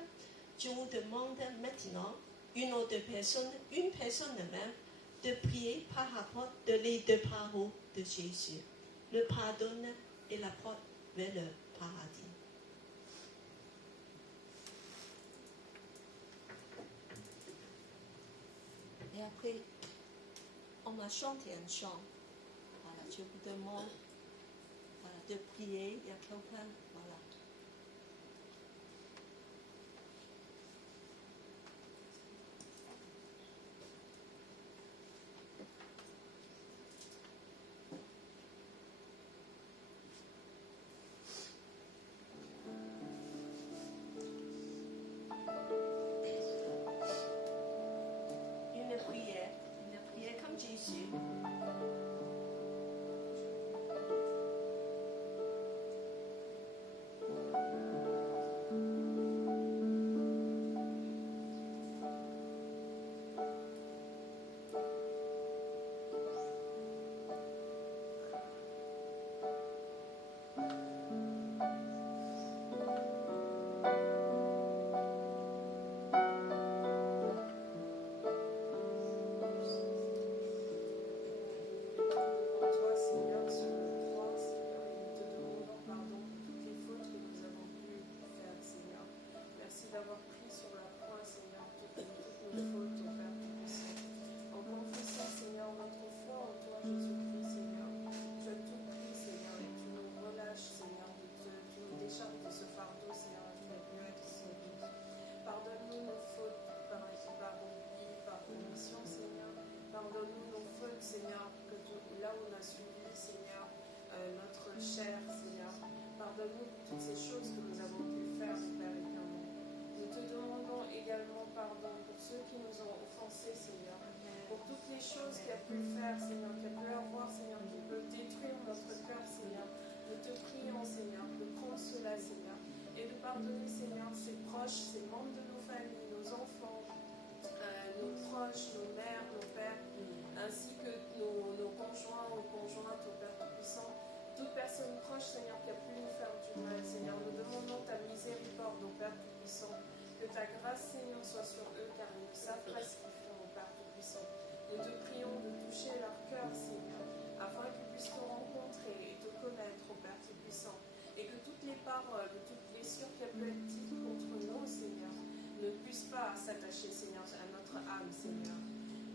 je vous demande maintenant, une personne même, de prier par rapport aux deux paroles de Jésus. Le pardon et la porte vers le paradis. Et après, on a chanté un chant. Voilà, je vous demande de prier. Il y a quelqu'un, voilà. Une prière comme Jésus. Seigneur, là où on a suivi, Seigneur, notre chair, Seigneur. Pardonne-nous pour toutes ces choses que nous avons pu faire, Père éternel. Nous te demandons également pardon pour ceux qui nous ont offensés, Seigneur. Pour toutes les choses qu'il a pu faire, Seigneur, qu'il a pu avoir, Seigneur, qui peut détruire notre cœur, Seigneur. Nous te prions, Seigneur, de prendre cela, Seigneur, et de pardonner, Seigneur, ses proches, ses membres de nos familles, nos enfants, nos proches, nos mères, nos pères, ainsi que nos conjoints ou conjointes, au Père Tout-Puissant, toute personne proche, Seigneur, qui a pu nous faire du mal, Seigneur, nous demandons ta miséricorde, au Père Tout-Puissant, que ta grâce, Seigneur, soit sur eux, car ils ne savent pas ce qu'ils font, au Père Tout-Puissant. Nous te prions de toucher leur cœur, Seigneur, afin qu'ils puissent te rencontrer et te connaître, au Père Tout-Puissant, et que toutes les paroles, toute blessure qui a pu être dite contre nous, Seigneur, ne puissent pas s'attacher, Seigneur, à notre âme, Seigneur.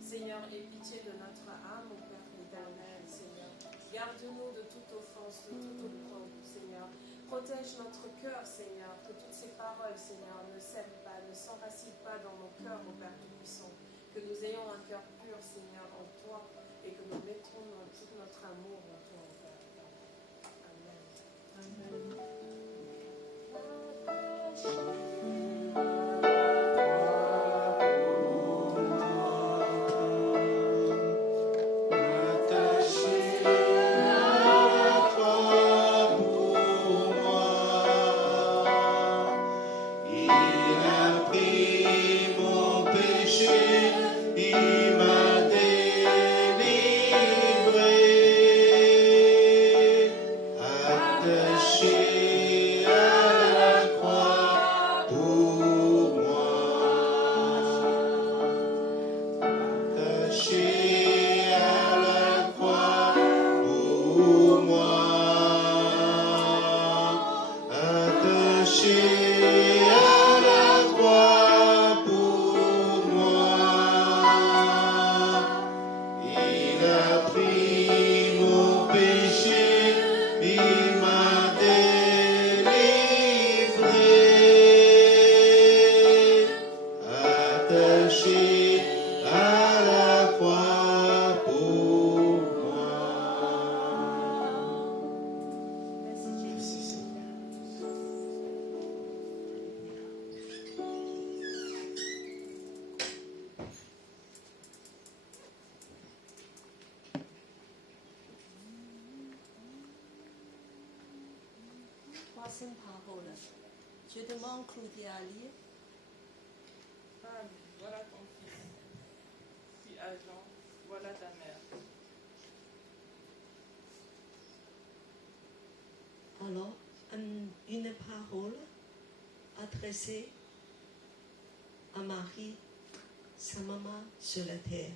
Seigneur, aie pitié de notre âme, au Père éternel, Seigneur. Garde-nous de toute offense, de toute opprobre, Seigneur. Protège notre cœur, Seigneur, que toutes ces paroles, Seigneur, ne sèment pas, ne s'enracinent pas dans nos cœurs, au Père Tout-Puissant. Que nous ayons un cœur pur, Seigneur, en toi, et que nous mettrons tout notre amour en toi, au Père éternel. Amen. Amen. Il m'a délivré. attaché à la croix pour moi. Merci Seigneur. Troisième parole. Je demande Claudia à lire. Femme, voilà ton fils. Puis à Jean, voilà ta mère. Alors, une parole adressée à Marie, sa maman sur la terre.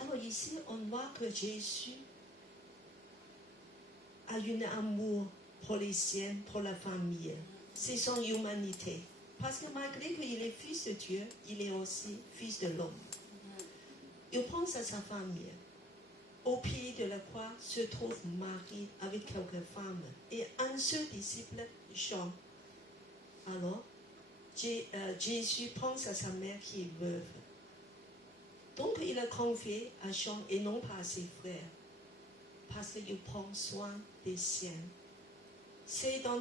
Alors ici, on voit que Jésus a un amour pour les siens, pour la famille. C'est son humanité. Parce que malgré qu'il est fils de Dieu, il est aussi fils de l'homme. Il pense à sa famille. Au pied de la croix se trouve Marie avec quelques femmes et un seul disciple, Jean. Alors, Jésus pense à sa mère qui est veuve. Donc, il a confié à Jean et non pas à ses frères, parce qu'il prend soin des siens. C'est dans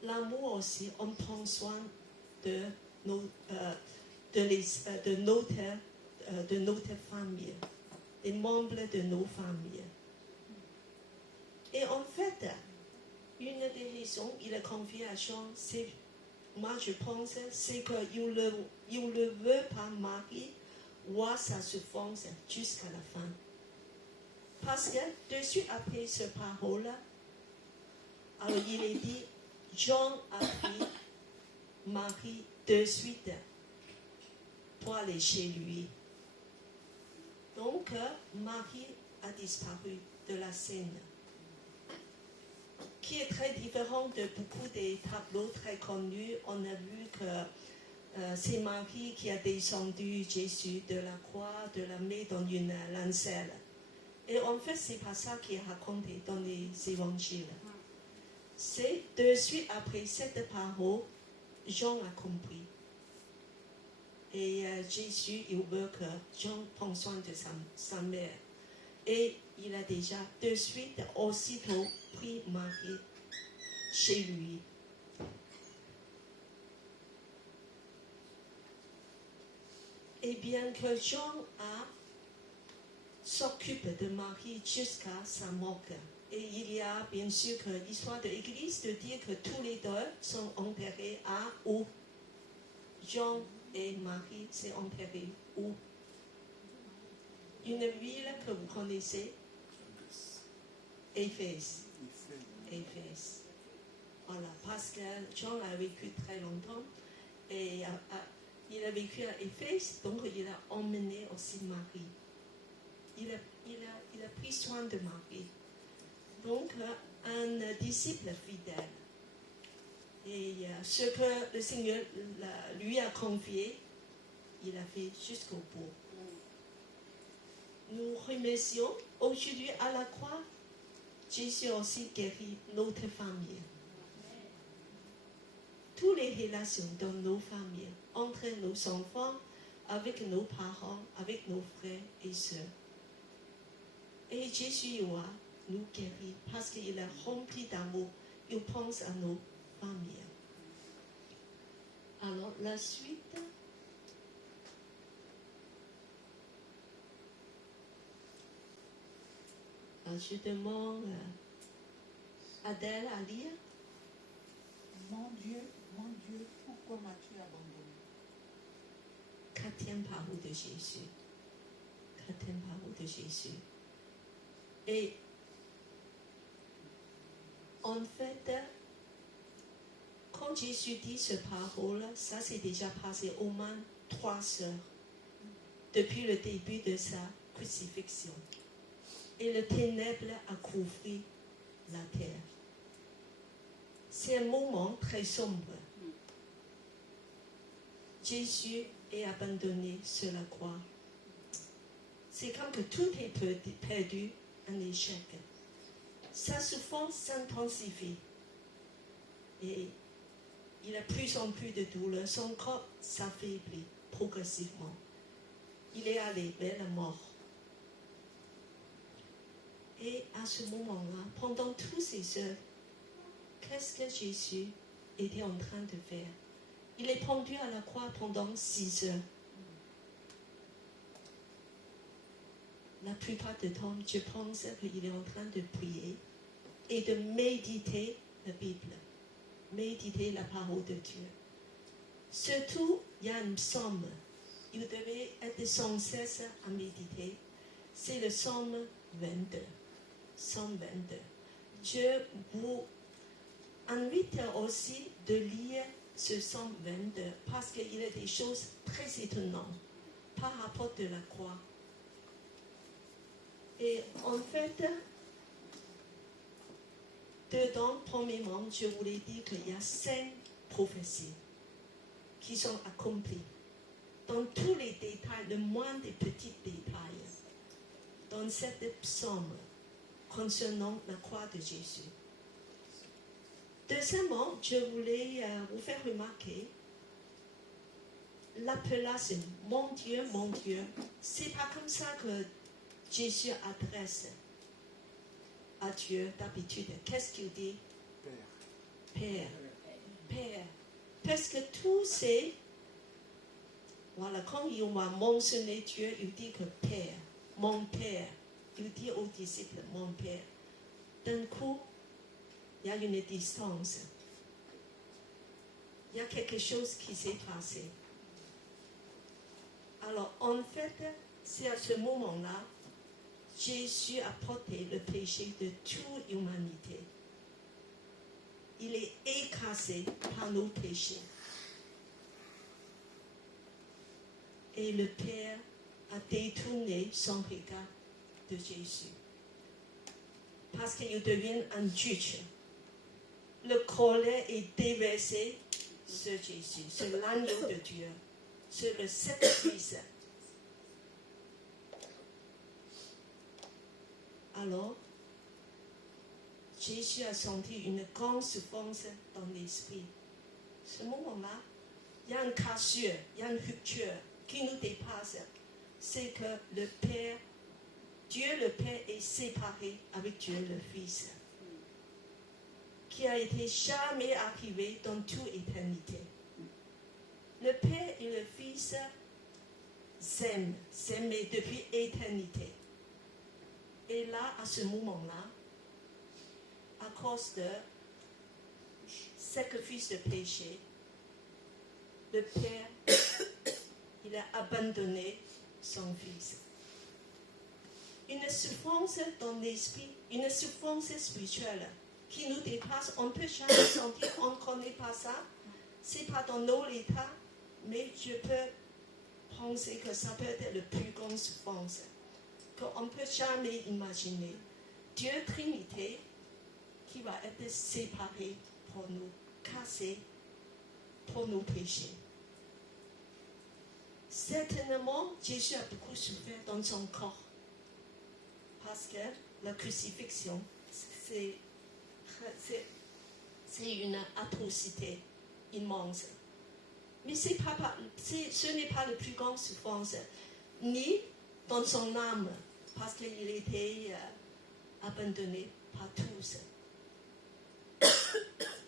l'amour aussi, on prend soin de notre famille, des membres de nos familles. Et en fait, une des raisons qu'il a confié à Jean, c'est, moi je pense, c'est qu'il ne veut pas Marie voir sa souffrance jusqu'à la fin. Parce que, de suite après cette parole, alors il est dit, Jean a pris Marie de suite pour aller chez lui. Donc, Marie a disparu de la scène, qui est très différent de beaucoup des tableaux très connus. On a vu que c'est Marie qui a descendu Jésus de la croix, de la mettre dans une lancelle. Et en fait, c'est pas ça qui est raconté dans les évangiles. C'est de suite après cette parole, Jean a compris. Et Jésus, il veut que Jean prenne soin de sa mère. Et il a déjà de suite, aussitôt, pris Marie chez lui. Et bien que Jean s'occupe de Marie jusqu'à sa mort. Et il y a bien sûr que l'histoire de l'Église de dire que tous les deux sont enterrés à où? Jean et Marie sont enterrés où? Une ville que vous connaissez? Éphèse. Éphèse. Voilà, parce que Jean a vécu très longtemps et il a vécu à Éphèse, donc il a emmené aussi Marie. Il a pris soin de Marie. Donc, un disciple fidèle. Et ce que le Seigneur lui a confié, il a fait jusqu'au bout. Nous remercions aujourd'hui à la croix, Jésus aussi guérit notre famille. Toutes les relations dans nos familles, entre nos enfants, avec nos parents, avec nos frères et sœurs. Et Jésus va nous guérir parce qu'il est rempli d'amour. Il pense à nos familles. Alors, la suite. Je demande à Adèle à lire. Mon Dieu, pourquoi m'as-tu abandonné? 4e parole de Jésus. 4e parole de Jésus. Et en fait, quand Jésus dit ce parole, ça s'est déjà passé au moins 3 heures depuis le début de sa crucifixion. Et le ténèbre a couvert la terre. C'est un moment très sombre. Jésus est abandonné sur la croix. C'est comme que tout est perdu, un échec. Sa souffrance s'intensifie. Et il a plus en plus de douleur. Son corps s'affaiblit progressivement. Il est allé vers la mort. Et à ce moment-là, pendant toutes ces heures, qu'est-ce que Jésus était en train de faire? Il est pendu à la croix pendant 6 heures. La plupart du temps, je pense qu'il est en train de prier et de méditer la Bible, méditer la parole de Dieu. Surtout, il y a un psaume. Il devait être sans cesse à méditer. C'est le psaume 22. Psaume 22. Je vous invite aussi de lire ce psaume 22 parce qu'il y a des choses très étonnantes par rapport de la croix. Et en fait, dedans, premièrement, je voulais dire qu'il y a 5 prophéties qui sont accomplies dans tous les détails, le moins des petits détails, dans cette psaume concernant la croix de Jésus. Deuxièmement, je voulais vous faire remarquer l'appellation « Mon Dieu, c'est pas comme ça que Jésus adresse à Dieu d'habitude. Qu'est-ce qu'il dit? Père. Père. Parce que tous ces... Voilà, quand il va mentionner Dieu, il dit que Père, mon Père. Il dit aux disciples, mon Père. D'un coup, il y a une distance. Il y a quelque chose qui s'est passé. Alors, en fait, c'est à ce moment-là, Jésus a porté le péché de toute l'humanité. Il est écrasé par nos péchés. Et le Père a détourné son regard de Jésus. Parce qu'il devient un juge. Le colère est déversé sur Jésus, sur l'agneau de Dieu, sur le sacrifice. Alors, Jésus a senti une grande souffrance dans l'esprit. Ce moment-là, il y a une cassure, il y a une rupture qui nous dépasse. C'est que le Père, Dieu le Père est séparé avec Dieu le Fils, qui a été jamais arrivé dans toute éternité. Le Père et le Fils s'aiment depuis éternité. Et là, à ce moment-là, à cause de sacrifice de péché, le Père, il a abandonné son Fils. Une souffrance dans l'esprit, une souffrance spirituelle qui nous dépasse. On ne peut jamais sentir, on ne connaît pas ça. Ce n'est pas dans nos états, mais je peux penser que ça peut être la plus grande souffrance qu'on ne peut jamais imaginer. Dieu Trinité qui va être séparé pour nous, cassé pour nos péchés. Certainement, Jésus a beaucoup souffert dans son corps. Parce que la crucifixion, c'est une atrocité immense. Mais ce n'est pas la plus grande souffrance, ni dans son âme, parce qu'il était abandonné par tous.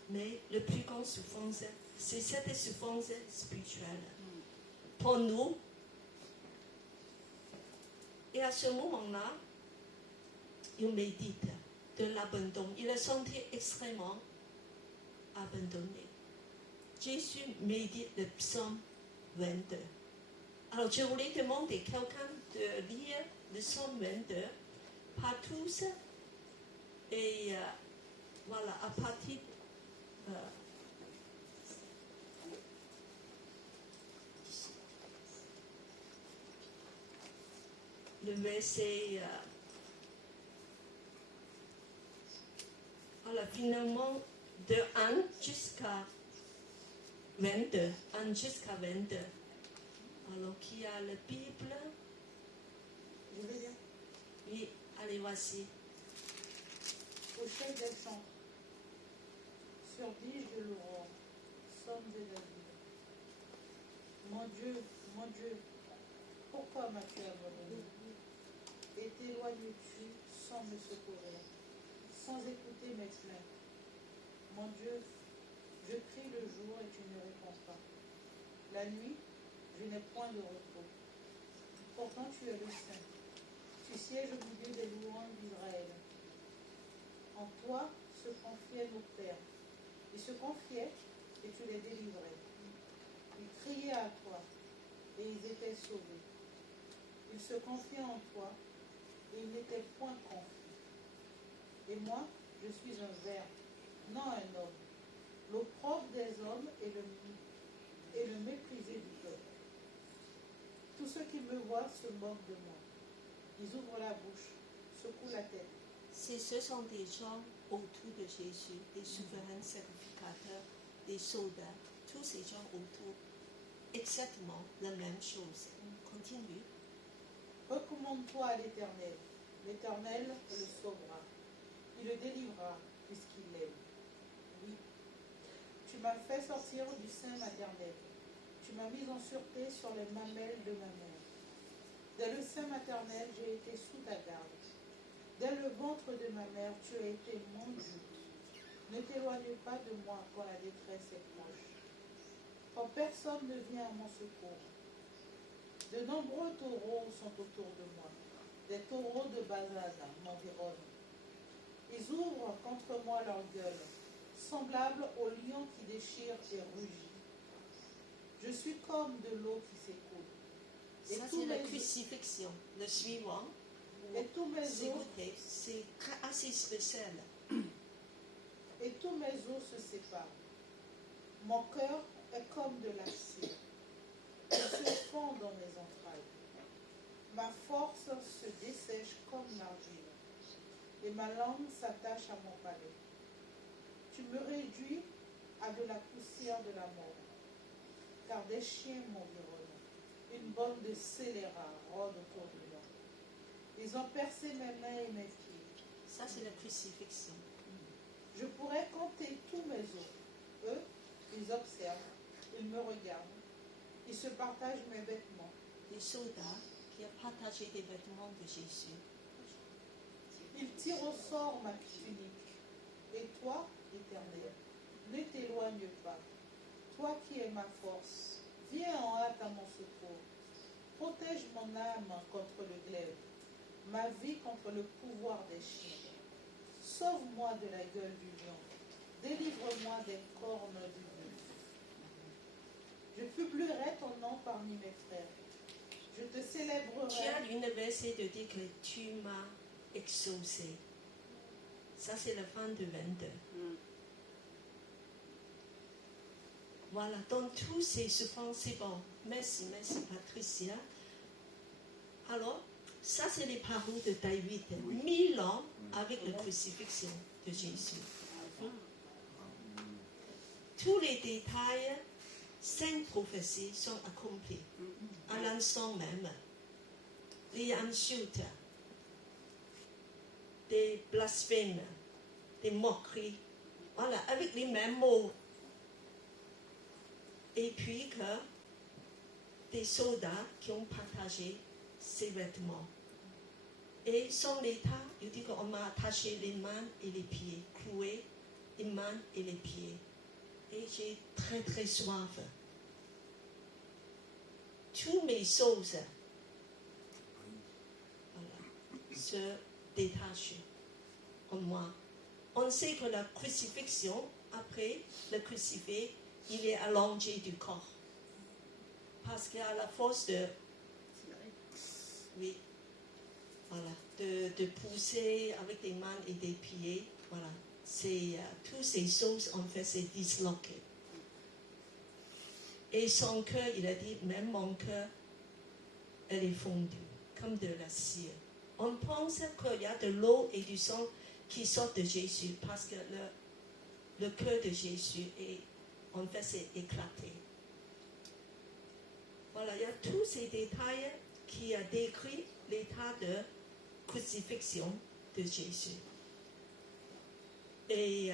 Mais la plus grande souffrance, c'est cette souffrance spirituelle. Pour nous, et à ce moment-là, il médite de l'abandon. Il a senti extrêmement abandonné. Jésus médite le psaume 22. Alors, je voulais demander à quelqu'un de lire le psaume 22 par tous. Et voilà, à partir le verset... alors, finalement, de 1 jusqu'à 22. 1 jusqu'à 22. Alors, qui a la Bible? Je vais lire. Oui, allez, voici. Au chef des chants. Sur 10, je louerai. psaumes de David. Mon Dieu, pourquoi m'as-tu abandonné? Et t'éloignes-tu sans me secourir, sans écouter mes plaintes? Mon Dieu, je crie le jour et tu ne réponds pas. La nuit, je n'ai point de repos. Pourtant tu es le Saint. Tu sièges au milieu des louanges d'Israël. En toi se confiaient nos pères. Ils se confiaient et tu les délivrais. Ils criaient à toi et ils étaient sauvés. Ils se confiaient en toi et ils n'étaient point confus. Et moi, je suis un ver, non un homme, l'opprobre des hommes et le méprisé du peuple. Tous ceux qui me voient se moquent de moi. Ils ouvrent la bouche, secouent la tête. Ce sont des gens autour de Jésus, des souverains sacrificateurs, des soldats, tous ces gens autour, exactement la même chose. Continue. Recommande-toi à l'Éternel. L'Éternel le sauvera. Il le délivrera puisqu'il l'aime. Oui, tu m'as fait sortir du sein maternel. Tu m'as mis en sûreté sur les mamelles de ma mère. Dès le sein maternel, j'ai été sous ta garde. Dès le ventre de ma mère, tu as été mon joute. Ne t'éloigne pas de moi quand la détresse est proche. Quand personne ne vient à mon secours. De nombreux taureaux sont autour de moi. Des taureaux de Bazaz m'environnent. Ils ouvrent contre moi leur gueule, semblables aux lions qui déchirent et rugissent. Je suis comme de l'eau qui s'écoule. Ça, c'est la crucifixion. Le suivant, et tous mes os, écoutez, c'est assez spécial. Et tous mes os se séparent. Mon cœur est comme de la cire. Il se fond dans mes entrailles. Ma force se dessèche comme l'argile. Et ma langue s'attache à mon palais. Tu me réduis à de la poussière de la mort. Car des chiens m'environnent. Une bande de scélérats rôde autour de moi. Ils ont percé mes mains et mes pieds. Ça, c'est la crucifixion. Je pourrais compter tous mes os. Eux, ils observent, ils me regardent. Ils se partagent mes vêtements. Les soldats qui ont partagé les vêtements de Jésus. Ils tirent au sort ma tunique. Et toi, Éternel, ne t'éloigne pas. Toi qui es ma force, viens en hâte à mon secours. Protège mon âme contre le glaive, ma vie contre le pouvoir des chiens. Sauve-moi de la gueule du lion. Délivre-moi des cornes du bœuf. Je publierai ton nom parmi mes frères. Je te célébrerai. Tu as une verset de dire que tu m'as exaucé. Ça, c'est la fin de 22. Voilà, dans tous ces souffrances, c'est bon. Merci Patricia. Alors, ça, c'est les paroles de David. 1000 ans avec la crucifixion de Jésus. Tous les détails, 5 prophéties sont accomplis à l'instant même. Les insultes, des blasphèmes, des moqueries, voilà, avec les mêmes mots. Et puis que des soldats qui ont partagé ses vêtements. Et sans l'état, il dit qu'on m'a attaché les mains et les pieds, cloué les mains et les pieds. Et j'ai très très soif. Toutes mes choses se détachent en moi. On sait que la crucifixion, après le crucifix, il est allongé du corps. Parce qu'il a la force de... Oui. Voilà. De pousser avec des mains et des pieds. Voilà. C'est, toutes ces choses, en fait, c'est disloqué. Et son cœur, il a dit, même mon cœur, elle est fondue, comme de la cire. On pense qu'il y a de l'eau et du sang qui sortent de Jésus, parce que le cœur de Jésus est, en fait, c'est éclaté. Voilà, il y a tous ces détails qui a décrit l'état de crucifixion de Jésus. Et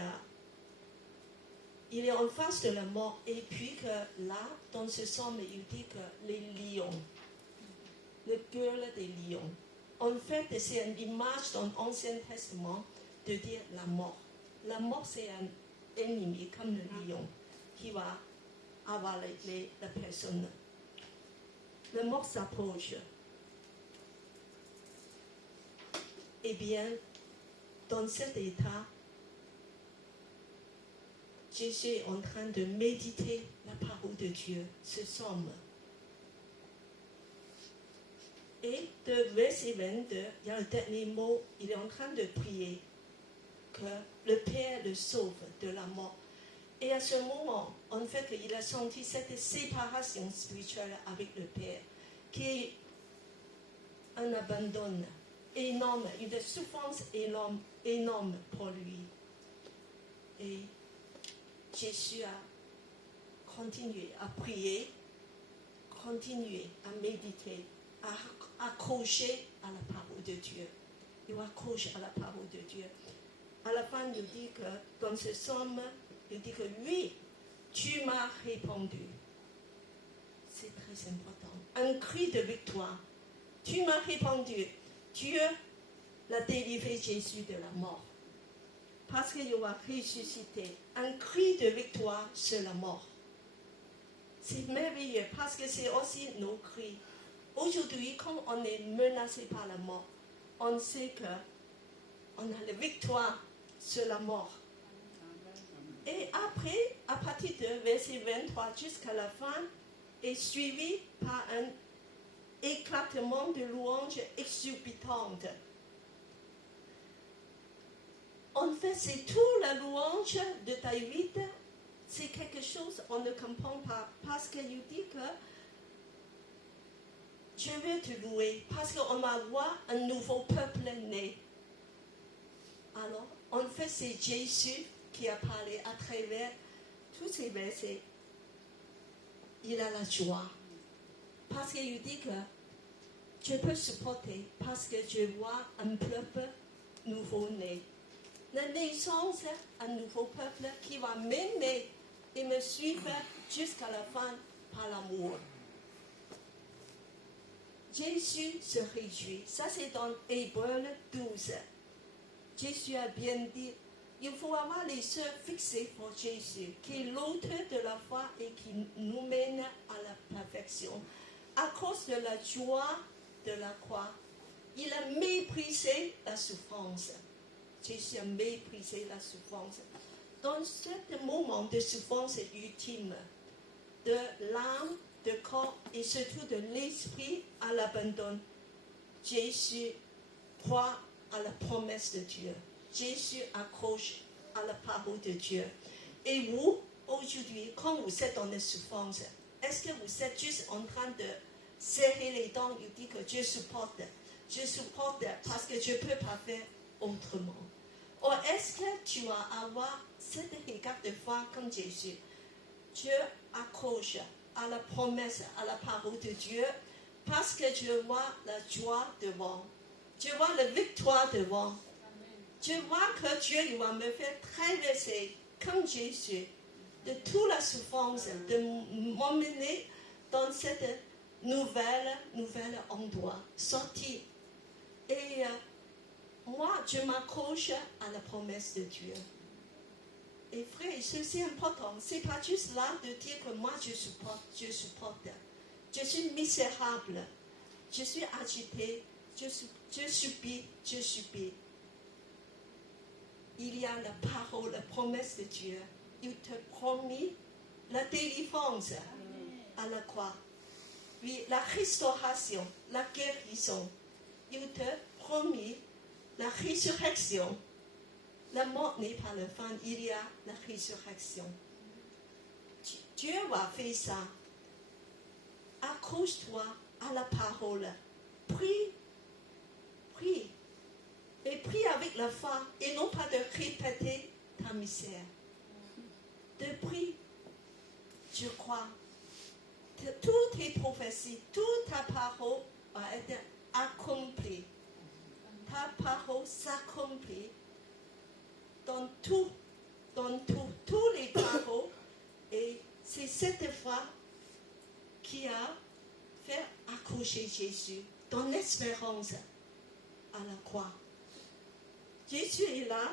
il est en face de la mort. Et puis que là, dans ce psaume, il dit que les lions, le gueule des lions. En fait, c'est une image dans l'Ancien Testament de dire la mort. La mort, c'est un ennemi comme le lion qui va avaler la personne. La mort s'approche. Eh bien, dans cet état, Jésus est en train de méditer la parole de Dieu, ce psaume. Et de verset 22, il y a le dernier mot, il est en train de prier que le Père le sauve de la mort. Et à ce moment, en fait, il a senti cette séparation spirituelle avec le Père, qui est un abandon énorme, une souffrance énorme pour lui. Et Jésus a continué à prier, continué à méditer, à accrocher à la parole de Dieu. Il accroche à la parole de Dieu. À la fin, il dit que dans ce psaume, il dit que oui, tu m'as répondu. C'est très important. Un cri de victoire. Tu m'as répondu. Dieu l'a délivré Jésus de la mort. Parce qu'il va ressusciter. Un cri de victoire sur la mort. C'est merveilleux parce que c'est aussi nos cris. Aujourd'hui, quand on est menacé par la mort, on sait qu'on a la victoire sur la mort. Et après, à partir de verset 23 jusqu'à la fin, est suivi par un éclatement de louanges exorbitantes. En fait, c'est toute la louange de David, c'est quelque chose qu'on ne comprend pas, parce qu'il dit que je vais te louer, parce qu'on va voir un nouveau peuple né. Alors, en fait, c'est Jésus qui a parlé à travers tous ces versets. Il a la joie. Parce qu'il dit que je peux supporter, parce que je vois un peuple nouveau-né. La naissance, un nouveau peuple qui va m'aimer et me suivre jusqu'à la fin par l'amour. Jésus se réjouit. Ça, c'est dans Hébreux 12. Jésus a bien dit, il faut avoir les yeux fixés pour Jésus, qui est l'auteur de la foi et qui nous mène à la perfection. À cause de la joie de la croix, il a méprisé la souffrance. Jésus a méprisé la souffrance. Dans ce moment de souffrance ultime, de l'âme, de corps et surtout de l'esprit à l'abandon, Jésus croit à la promesse de Dieu. Jésus accroche à la parole de Dieu. Et vous, aujourd'hui, quand vous êtes dans la souffrance, est-ce que vous êtes juste en train de serrer les dents et dire que Dieu supporte? Je supporte parce que je ne peux pas faire autrement. Ou est-ce que tu vas avoir cette regard de foi comme Jésus? Dieu accroche à la promesse, à la parole de Dieu, parce que je vois la joie devant. Je vois la victoire devant. Je vois que Dieu il va me faire traverser, comme Jésus, de toute la souffrance, de m'emmener dans cette nouvel endroit, sortir. Et moi, je m'accroche à la promesse de Dieu. Et frère, c'est important. C'est pas juste là de dire que moi je supporte. Je suis misérable. Je suis agité. Je subis. Il y a la parole, la promesse de Dieu. Il te promet la délivrance à la croix. Oui, la restauration, la guérison. Il te promet la résurrection. La mort n'est pas la fin, il y a la résurrection. Dieu va faire ça. Accroche-toi à la parole. Prie. Et prie avec la foi et non pas de répéter ta misère. De prier. Je crois. Toutes tes prophéties, toute ta parole va être accomplie. Ta parole s'accomplit dans tout dans tous les travaux. Et c'est cette foi qui a fait accrocher Jésus dans l'espérance à la croix. Jésus est là,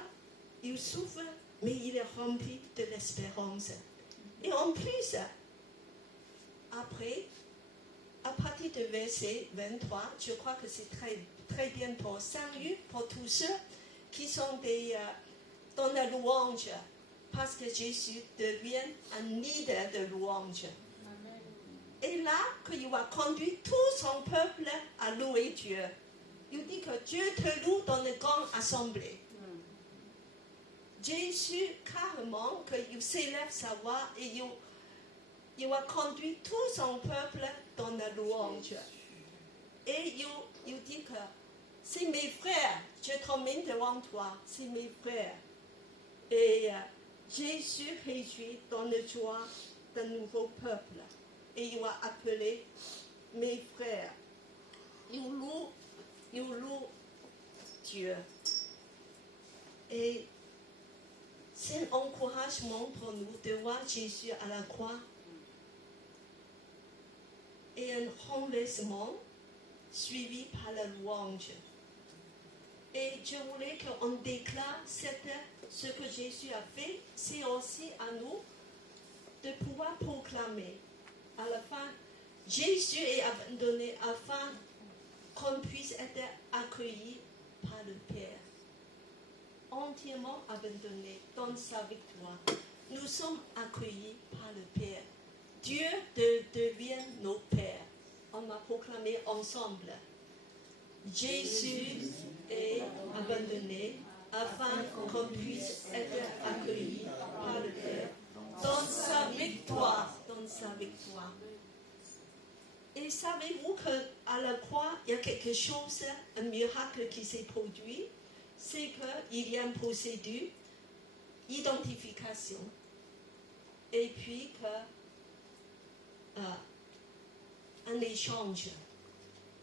il souffre, mais il est rempli de l'espérance. Et en plus, après, à partir de verset 23, je crois que c'est très, très bien pour Saint-Luc, pour tous ceux qui sont dans la louange, parce que Jésus devient un leader de louange. Amen. Et là, qu'il va conduire tout son peuple à louer Dieu. Il dit que Dieu te loue dans une grande assemblée. Jésus, carrément, qu'il s'élève sa voix et il va conduire tout son peuple dans la louange. Et il dit que c'est mes frères, je t'emmène devant toi, c'est mes frères. Et Jésus réjouit dans la joie d'un nouveau peuple. Et il va appeler mes frères. Il loue Dieu. Et c'est un encouragement pour nous de voir Jésus à la croix et un renversement suivi par la louange. Et je voulais qu'on déclare ce que Jésus a fait, c'est aussi à nous de pouvoir proclamer. À la fin, Jésus est abandonné afin qu'on puisse être accueilli par le Père. Entièrement abandonné dans sa victoire. Nous sommes accueillis par le Père. Dieu devient nos pères. On a proclamé ensemble. Jésus est abandonné afin qu'on puisse être accueilli par le Père dans sa victoire. Dans sa victoire. Et savez-vous qu'à la croix, il y a quelque chose, un miracle qui s'est produit, c'est qu'il y a une procédure, identification, et puis un échange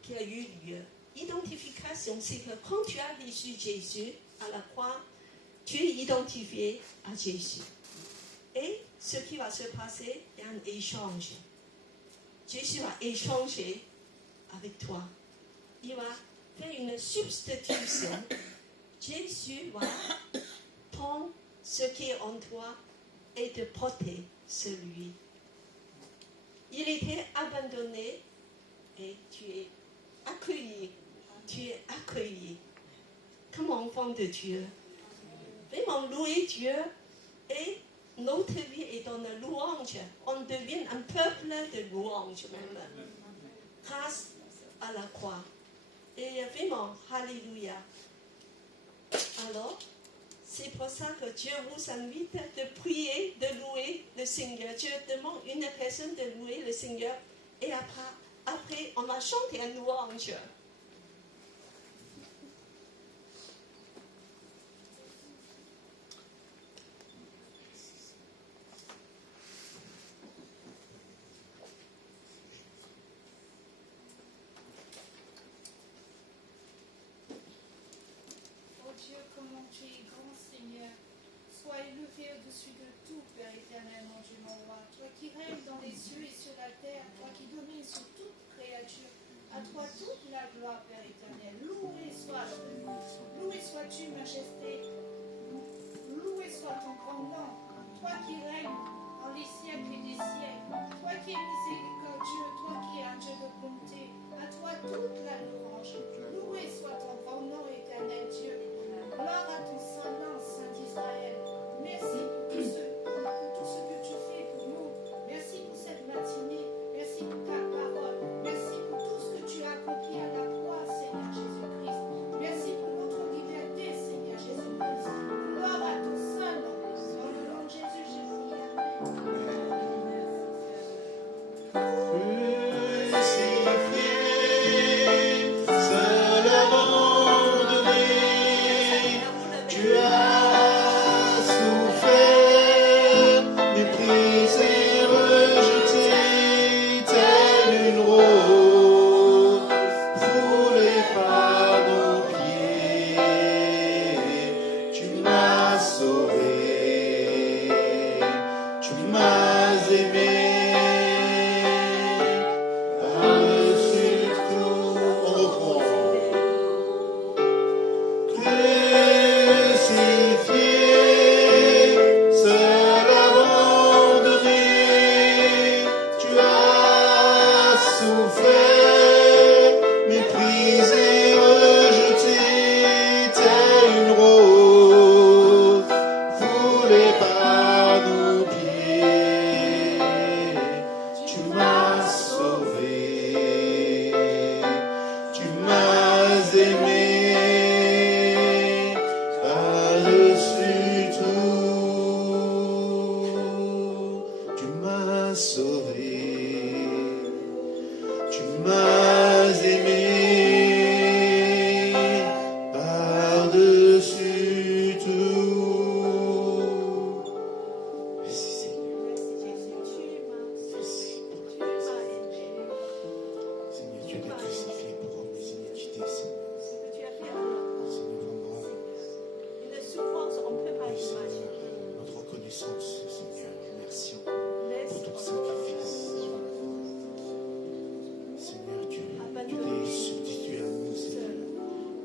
qui a eu lieu. Identification, c'est que quand tu as reçu Jésus à la croix, tu es identifié à Jésus. Et ce qui va se passer, il y a un échange. Jésus va échanger avec toi. Il va faire une substitution. Jésus va prendre ce qui est en toi et te porter celui. Il était abandonné et tu es accueilli. Tu es accueilli comme enfant de Dieu. Vraiment louer Dieu et notre vie est dans la louange. On devient un peuple de louange même. Grâce à la croix. Et vraiment, alléluia. Alors, c'est pour ça que Dieu vous invite de prier, de louer le Seigneur. Dieu demande une personne de louer le Seigneur. Et après on va chanter un louange. Comment tu es grand, Seigneur. Sois élevé au-dessus de tout, Père éternel, mon Dieu, mon roi. Toi qui règnes dans les cieux et sur la terre, toi qui domines sur toute créature. À toi toute la gloire, Père éternel. Loué sois-tu, majesté. Loué soit ton grand nom. Toi qui règnes dans les siècles et des siècles. Toi qui es miséricordieux, toi qui es un Dieu de bonté. À toi toute la louange. Loué soit ton grand nom, éternel Dieu. Gloire à ton saint nom, Saint d'Israël. Merci pour tout ce que tu fais pour nous. Merci pour cette matinée. Merci pour ta parole. Merci pour tout ce que tu as accompli à la croix, Seigneur Jésus-Christ. Merci pour notre liberté, Seigneur Jésus-Christ. Gloire à ton saint nom. Dans le nom de Jésus, j'ai prié. Amen. tu t'es crucifié pour rendre les iniquités, Seigneur. Ce que tu as fait à la Seigneur, vraiment, une souffrance, on ne peut pas oui, imaginer. Seigneur, notre reconnaissance, Seigneur. Merci encore Laisse pour ton sacrifice. Seigneur, tu t'es substitué à nous, Seigneur.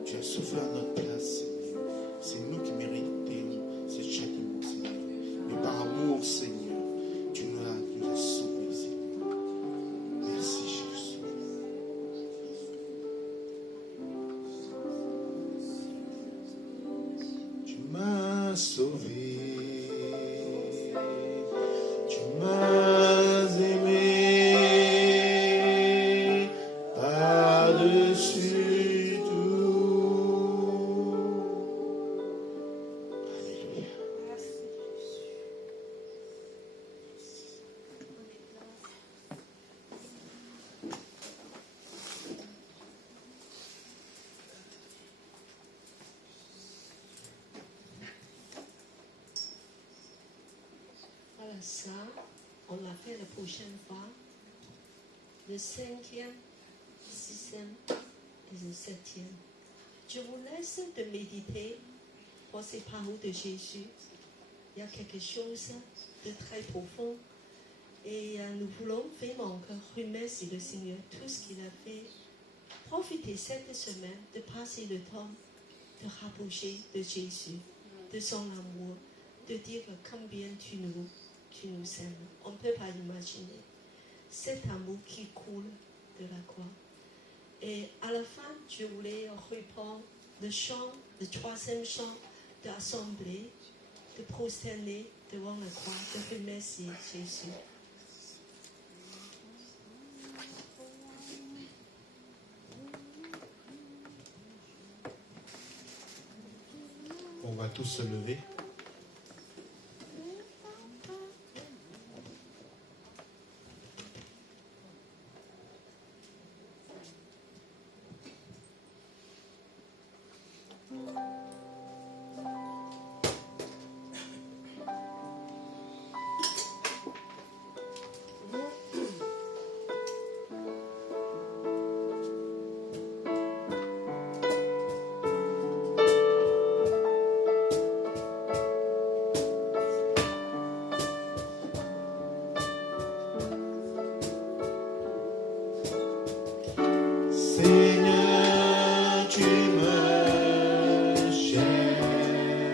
Tu as souffert à notre place, Seigneur. C'est nous qui méritions ce châtiment, Seigneur. Mais par amour, Seigneur, tu nous as sauvés, Seigneur. Merci, Jésus. Tu m'as sauvé. Tu m'as aimé par-dessus tout. Alléluia. Voilà, ça, on l'a fait la prochaine fois. Le 5e, 6e et le 7e. Je vous laisse de méditer pour ces paroles de Jésus. Il y a quelque chose de très profond. Et nous voulons vraiment encore remercier le Seigneur tout ce qu'il a fait. Profitez cette semaine de passer le temps de rapprocher de Jésus, de son amour, de dire combien tu nous aimes. On ne peut pas imaginer cet amour qui coule de la croix. Et à la fin, je voulais reprendre le chant, le 3e chant d'assemblée, de prosterner devant la croix, de remercier Jésus. On va tous se lever. Seigneur, tu me cherches,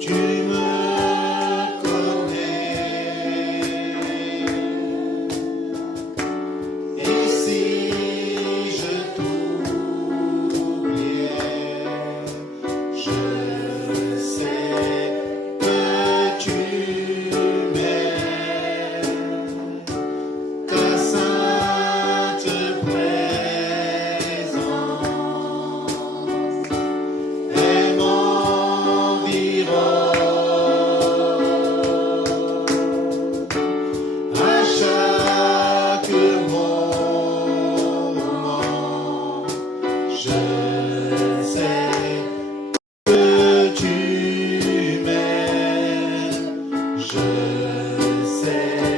tu me connais. Et si je t'oubliais, je sais que tu m'aimes. Ta sainte présence m'environne. À chaque moment, je sais que tu m'aimes. Je sais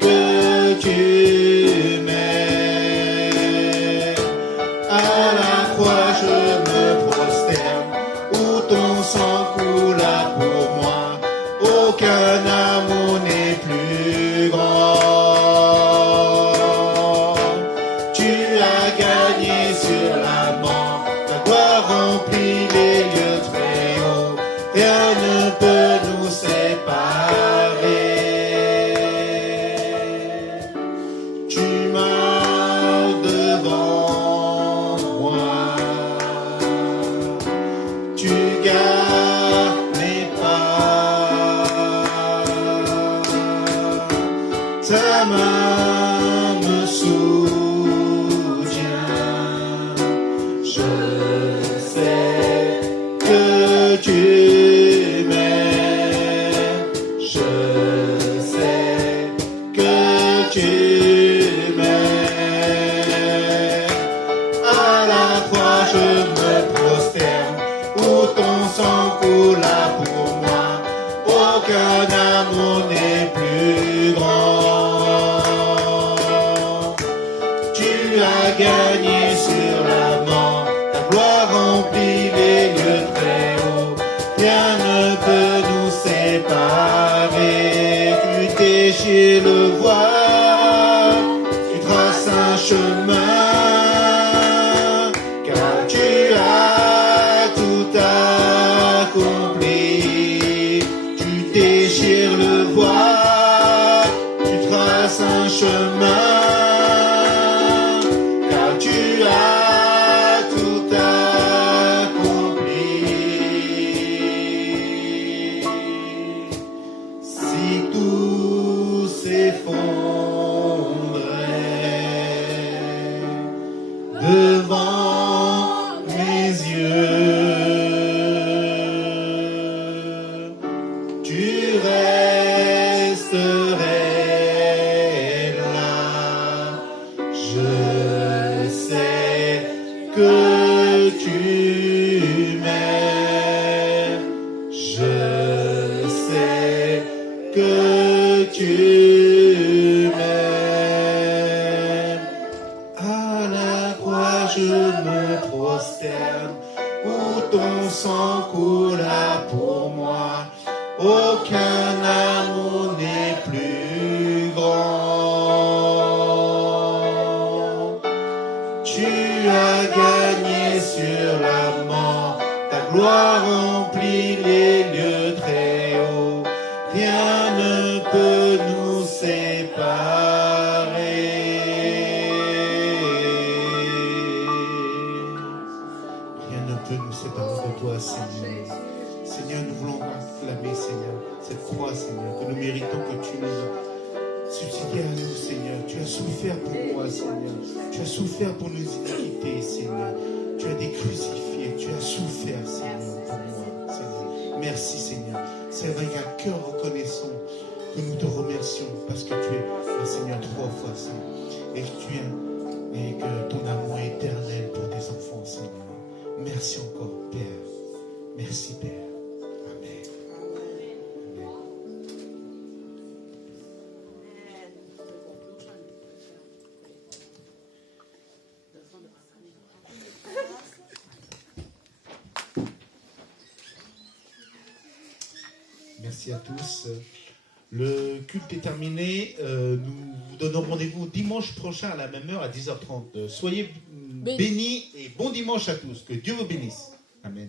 que tu m'aimes. À la croix je me prosterne, où ton sang coula pour moi. Aucun amour n'est plus grand. Tu as gagné sur la mort, ta gloire remplit les lieux très hauts. Rien ne peut nous séparer. Tu marches devant moi, tu gardes mes pas. Ta main me soutient. Je sais que tu m'aimes. Je sais que tu m'aimes. À la croix je me prosterne, où ton sang coula pour moi. Aucun amour n'est plus grand. Tu chemin, car tu as tout accompli. Tu déchires le voile, tu traces un chemin, car tu as tout accompli. Si tout s'effondrait devant mes yeux, tu resterais là. Je sais que tu m'aimes. Je sais que tu m'aimes. À la croix je me prosterne, où ton sang coula pour moi. Aucun amour n'est plus grand. Tu as gagné sur la mort, ta gloire remplit les lieux très hauts. Rien ne peut nous séparer. Rien ne peut nous séparer de toi, Seigneur. Seigneur, nous voulons acclamer, Seigneur, cette croix, Seigneur, que nous méritons, que tu nous as substitué à nous, Seigneur. Tu as souffert pour moi, Seigneur. Tu as souffert pour nos iniquités, Seigneur. Tu as été crucifié, tu as souffert, Seigneur, pour moi, Seigneur. Merci, Seigneur. C'est avec un cœur reconnaissant que nous te remercions, parce que tu es un Seigneur 3 fois saint, et que ton amour est éternel pour tes enfants, Seigneur. Merci encore, Père. Merci, Père. Amen. Merci à tous. Le culte est terminé. Nous vous donnons rendez-vous dimanche prochain à la même heure, à 10h30. Soyez bénis et bon dimanche à tous. Que Dieu vous bénisse. Amen.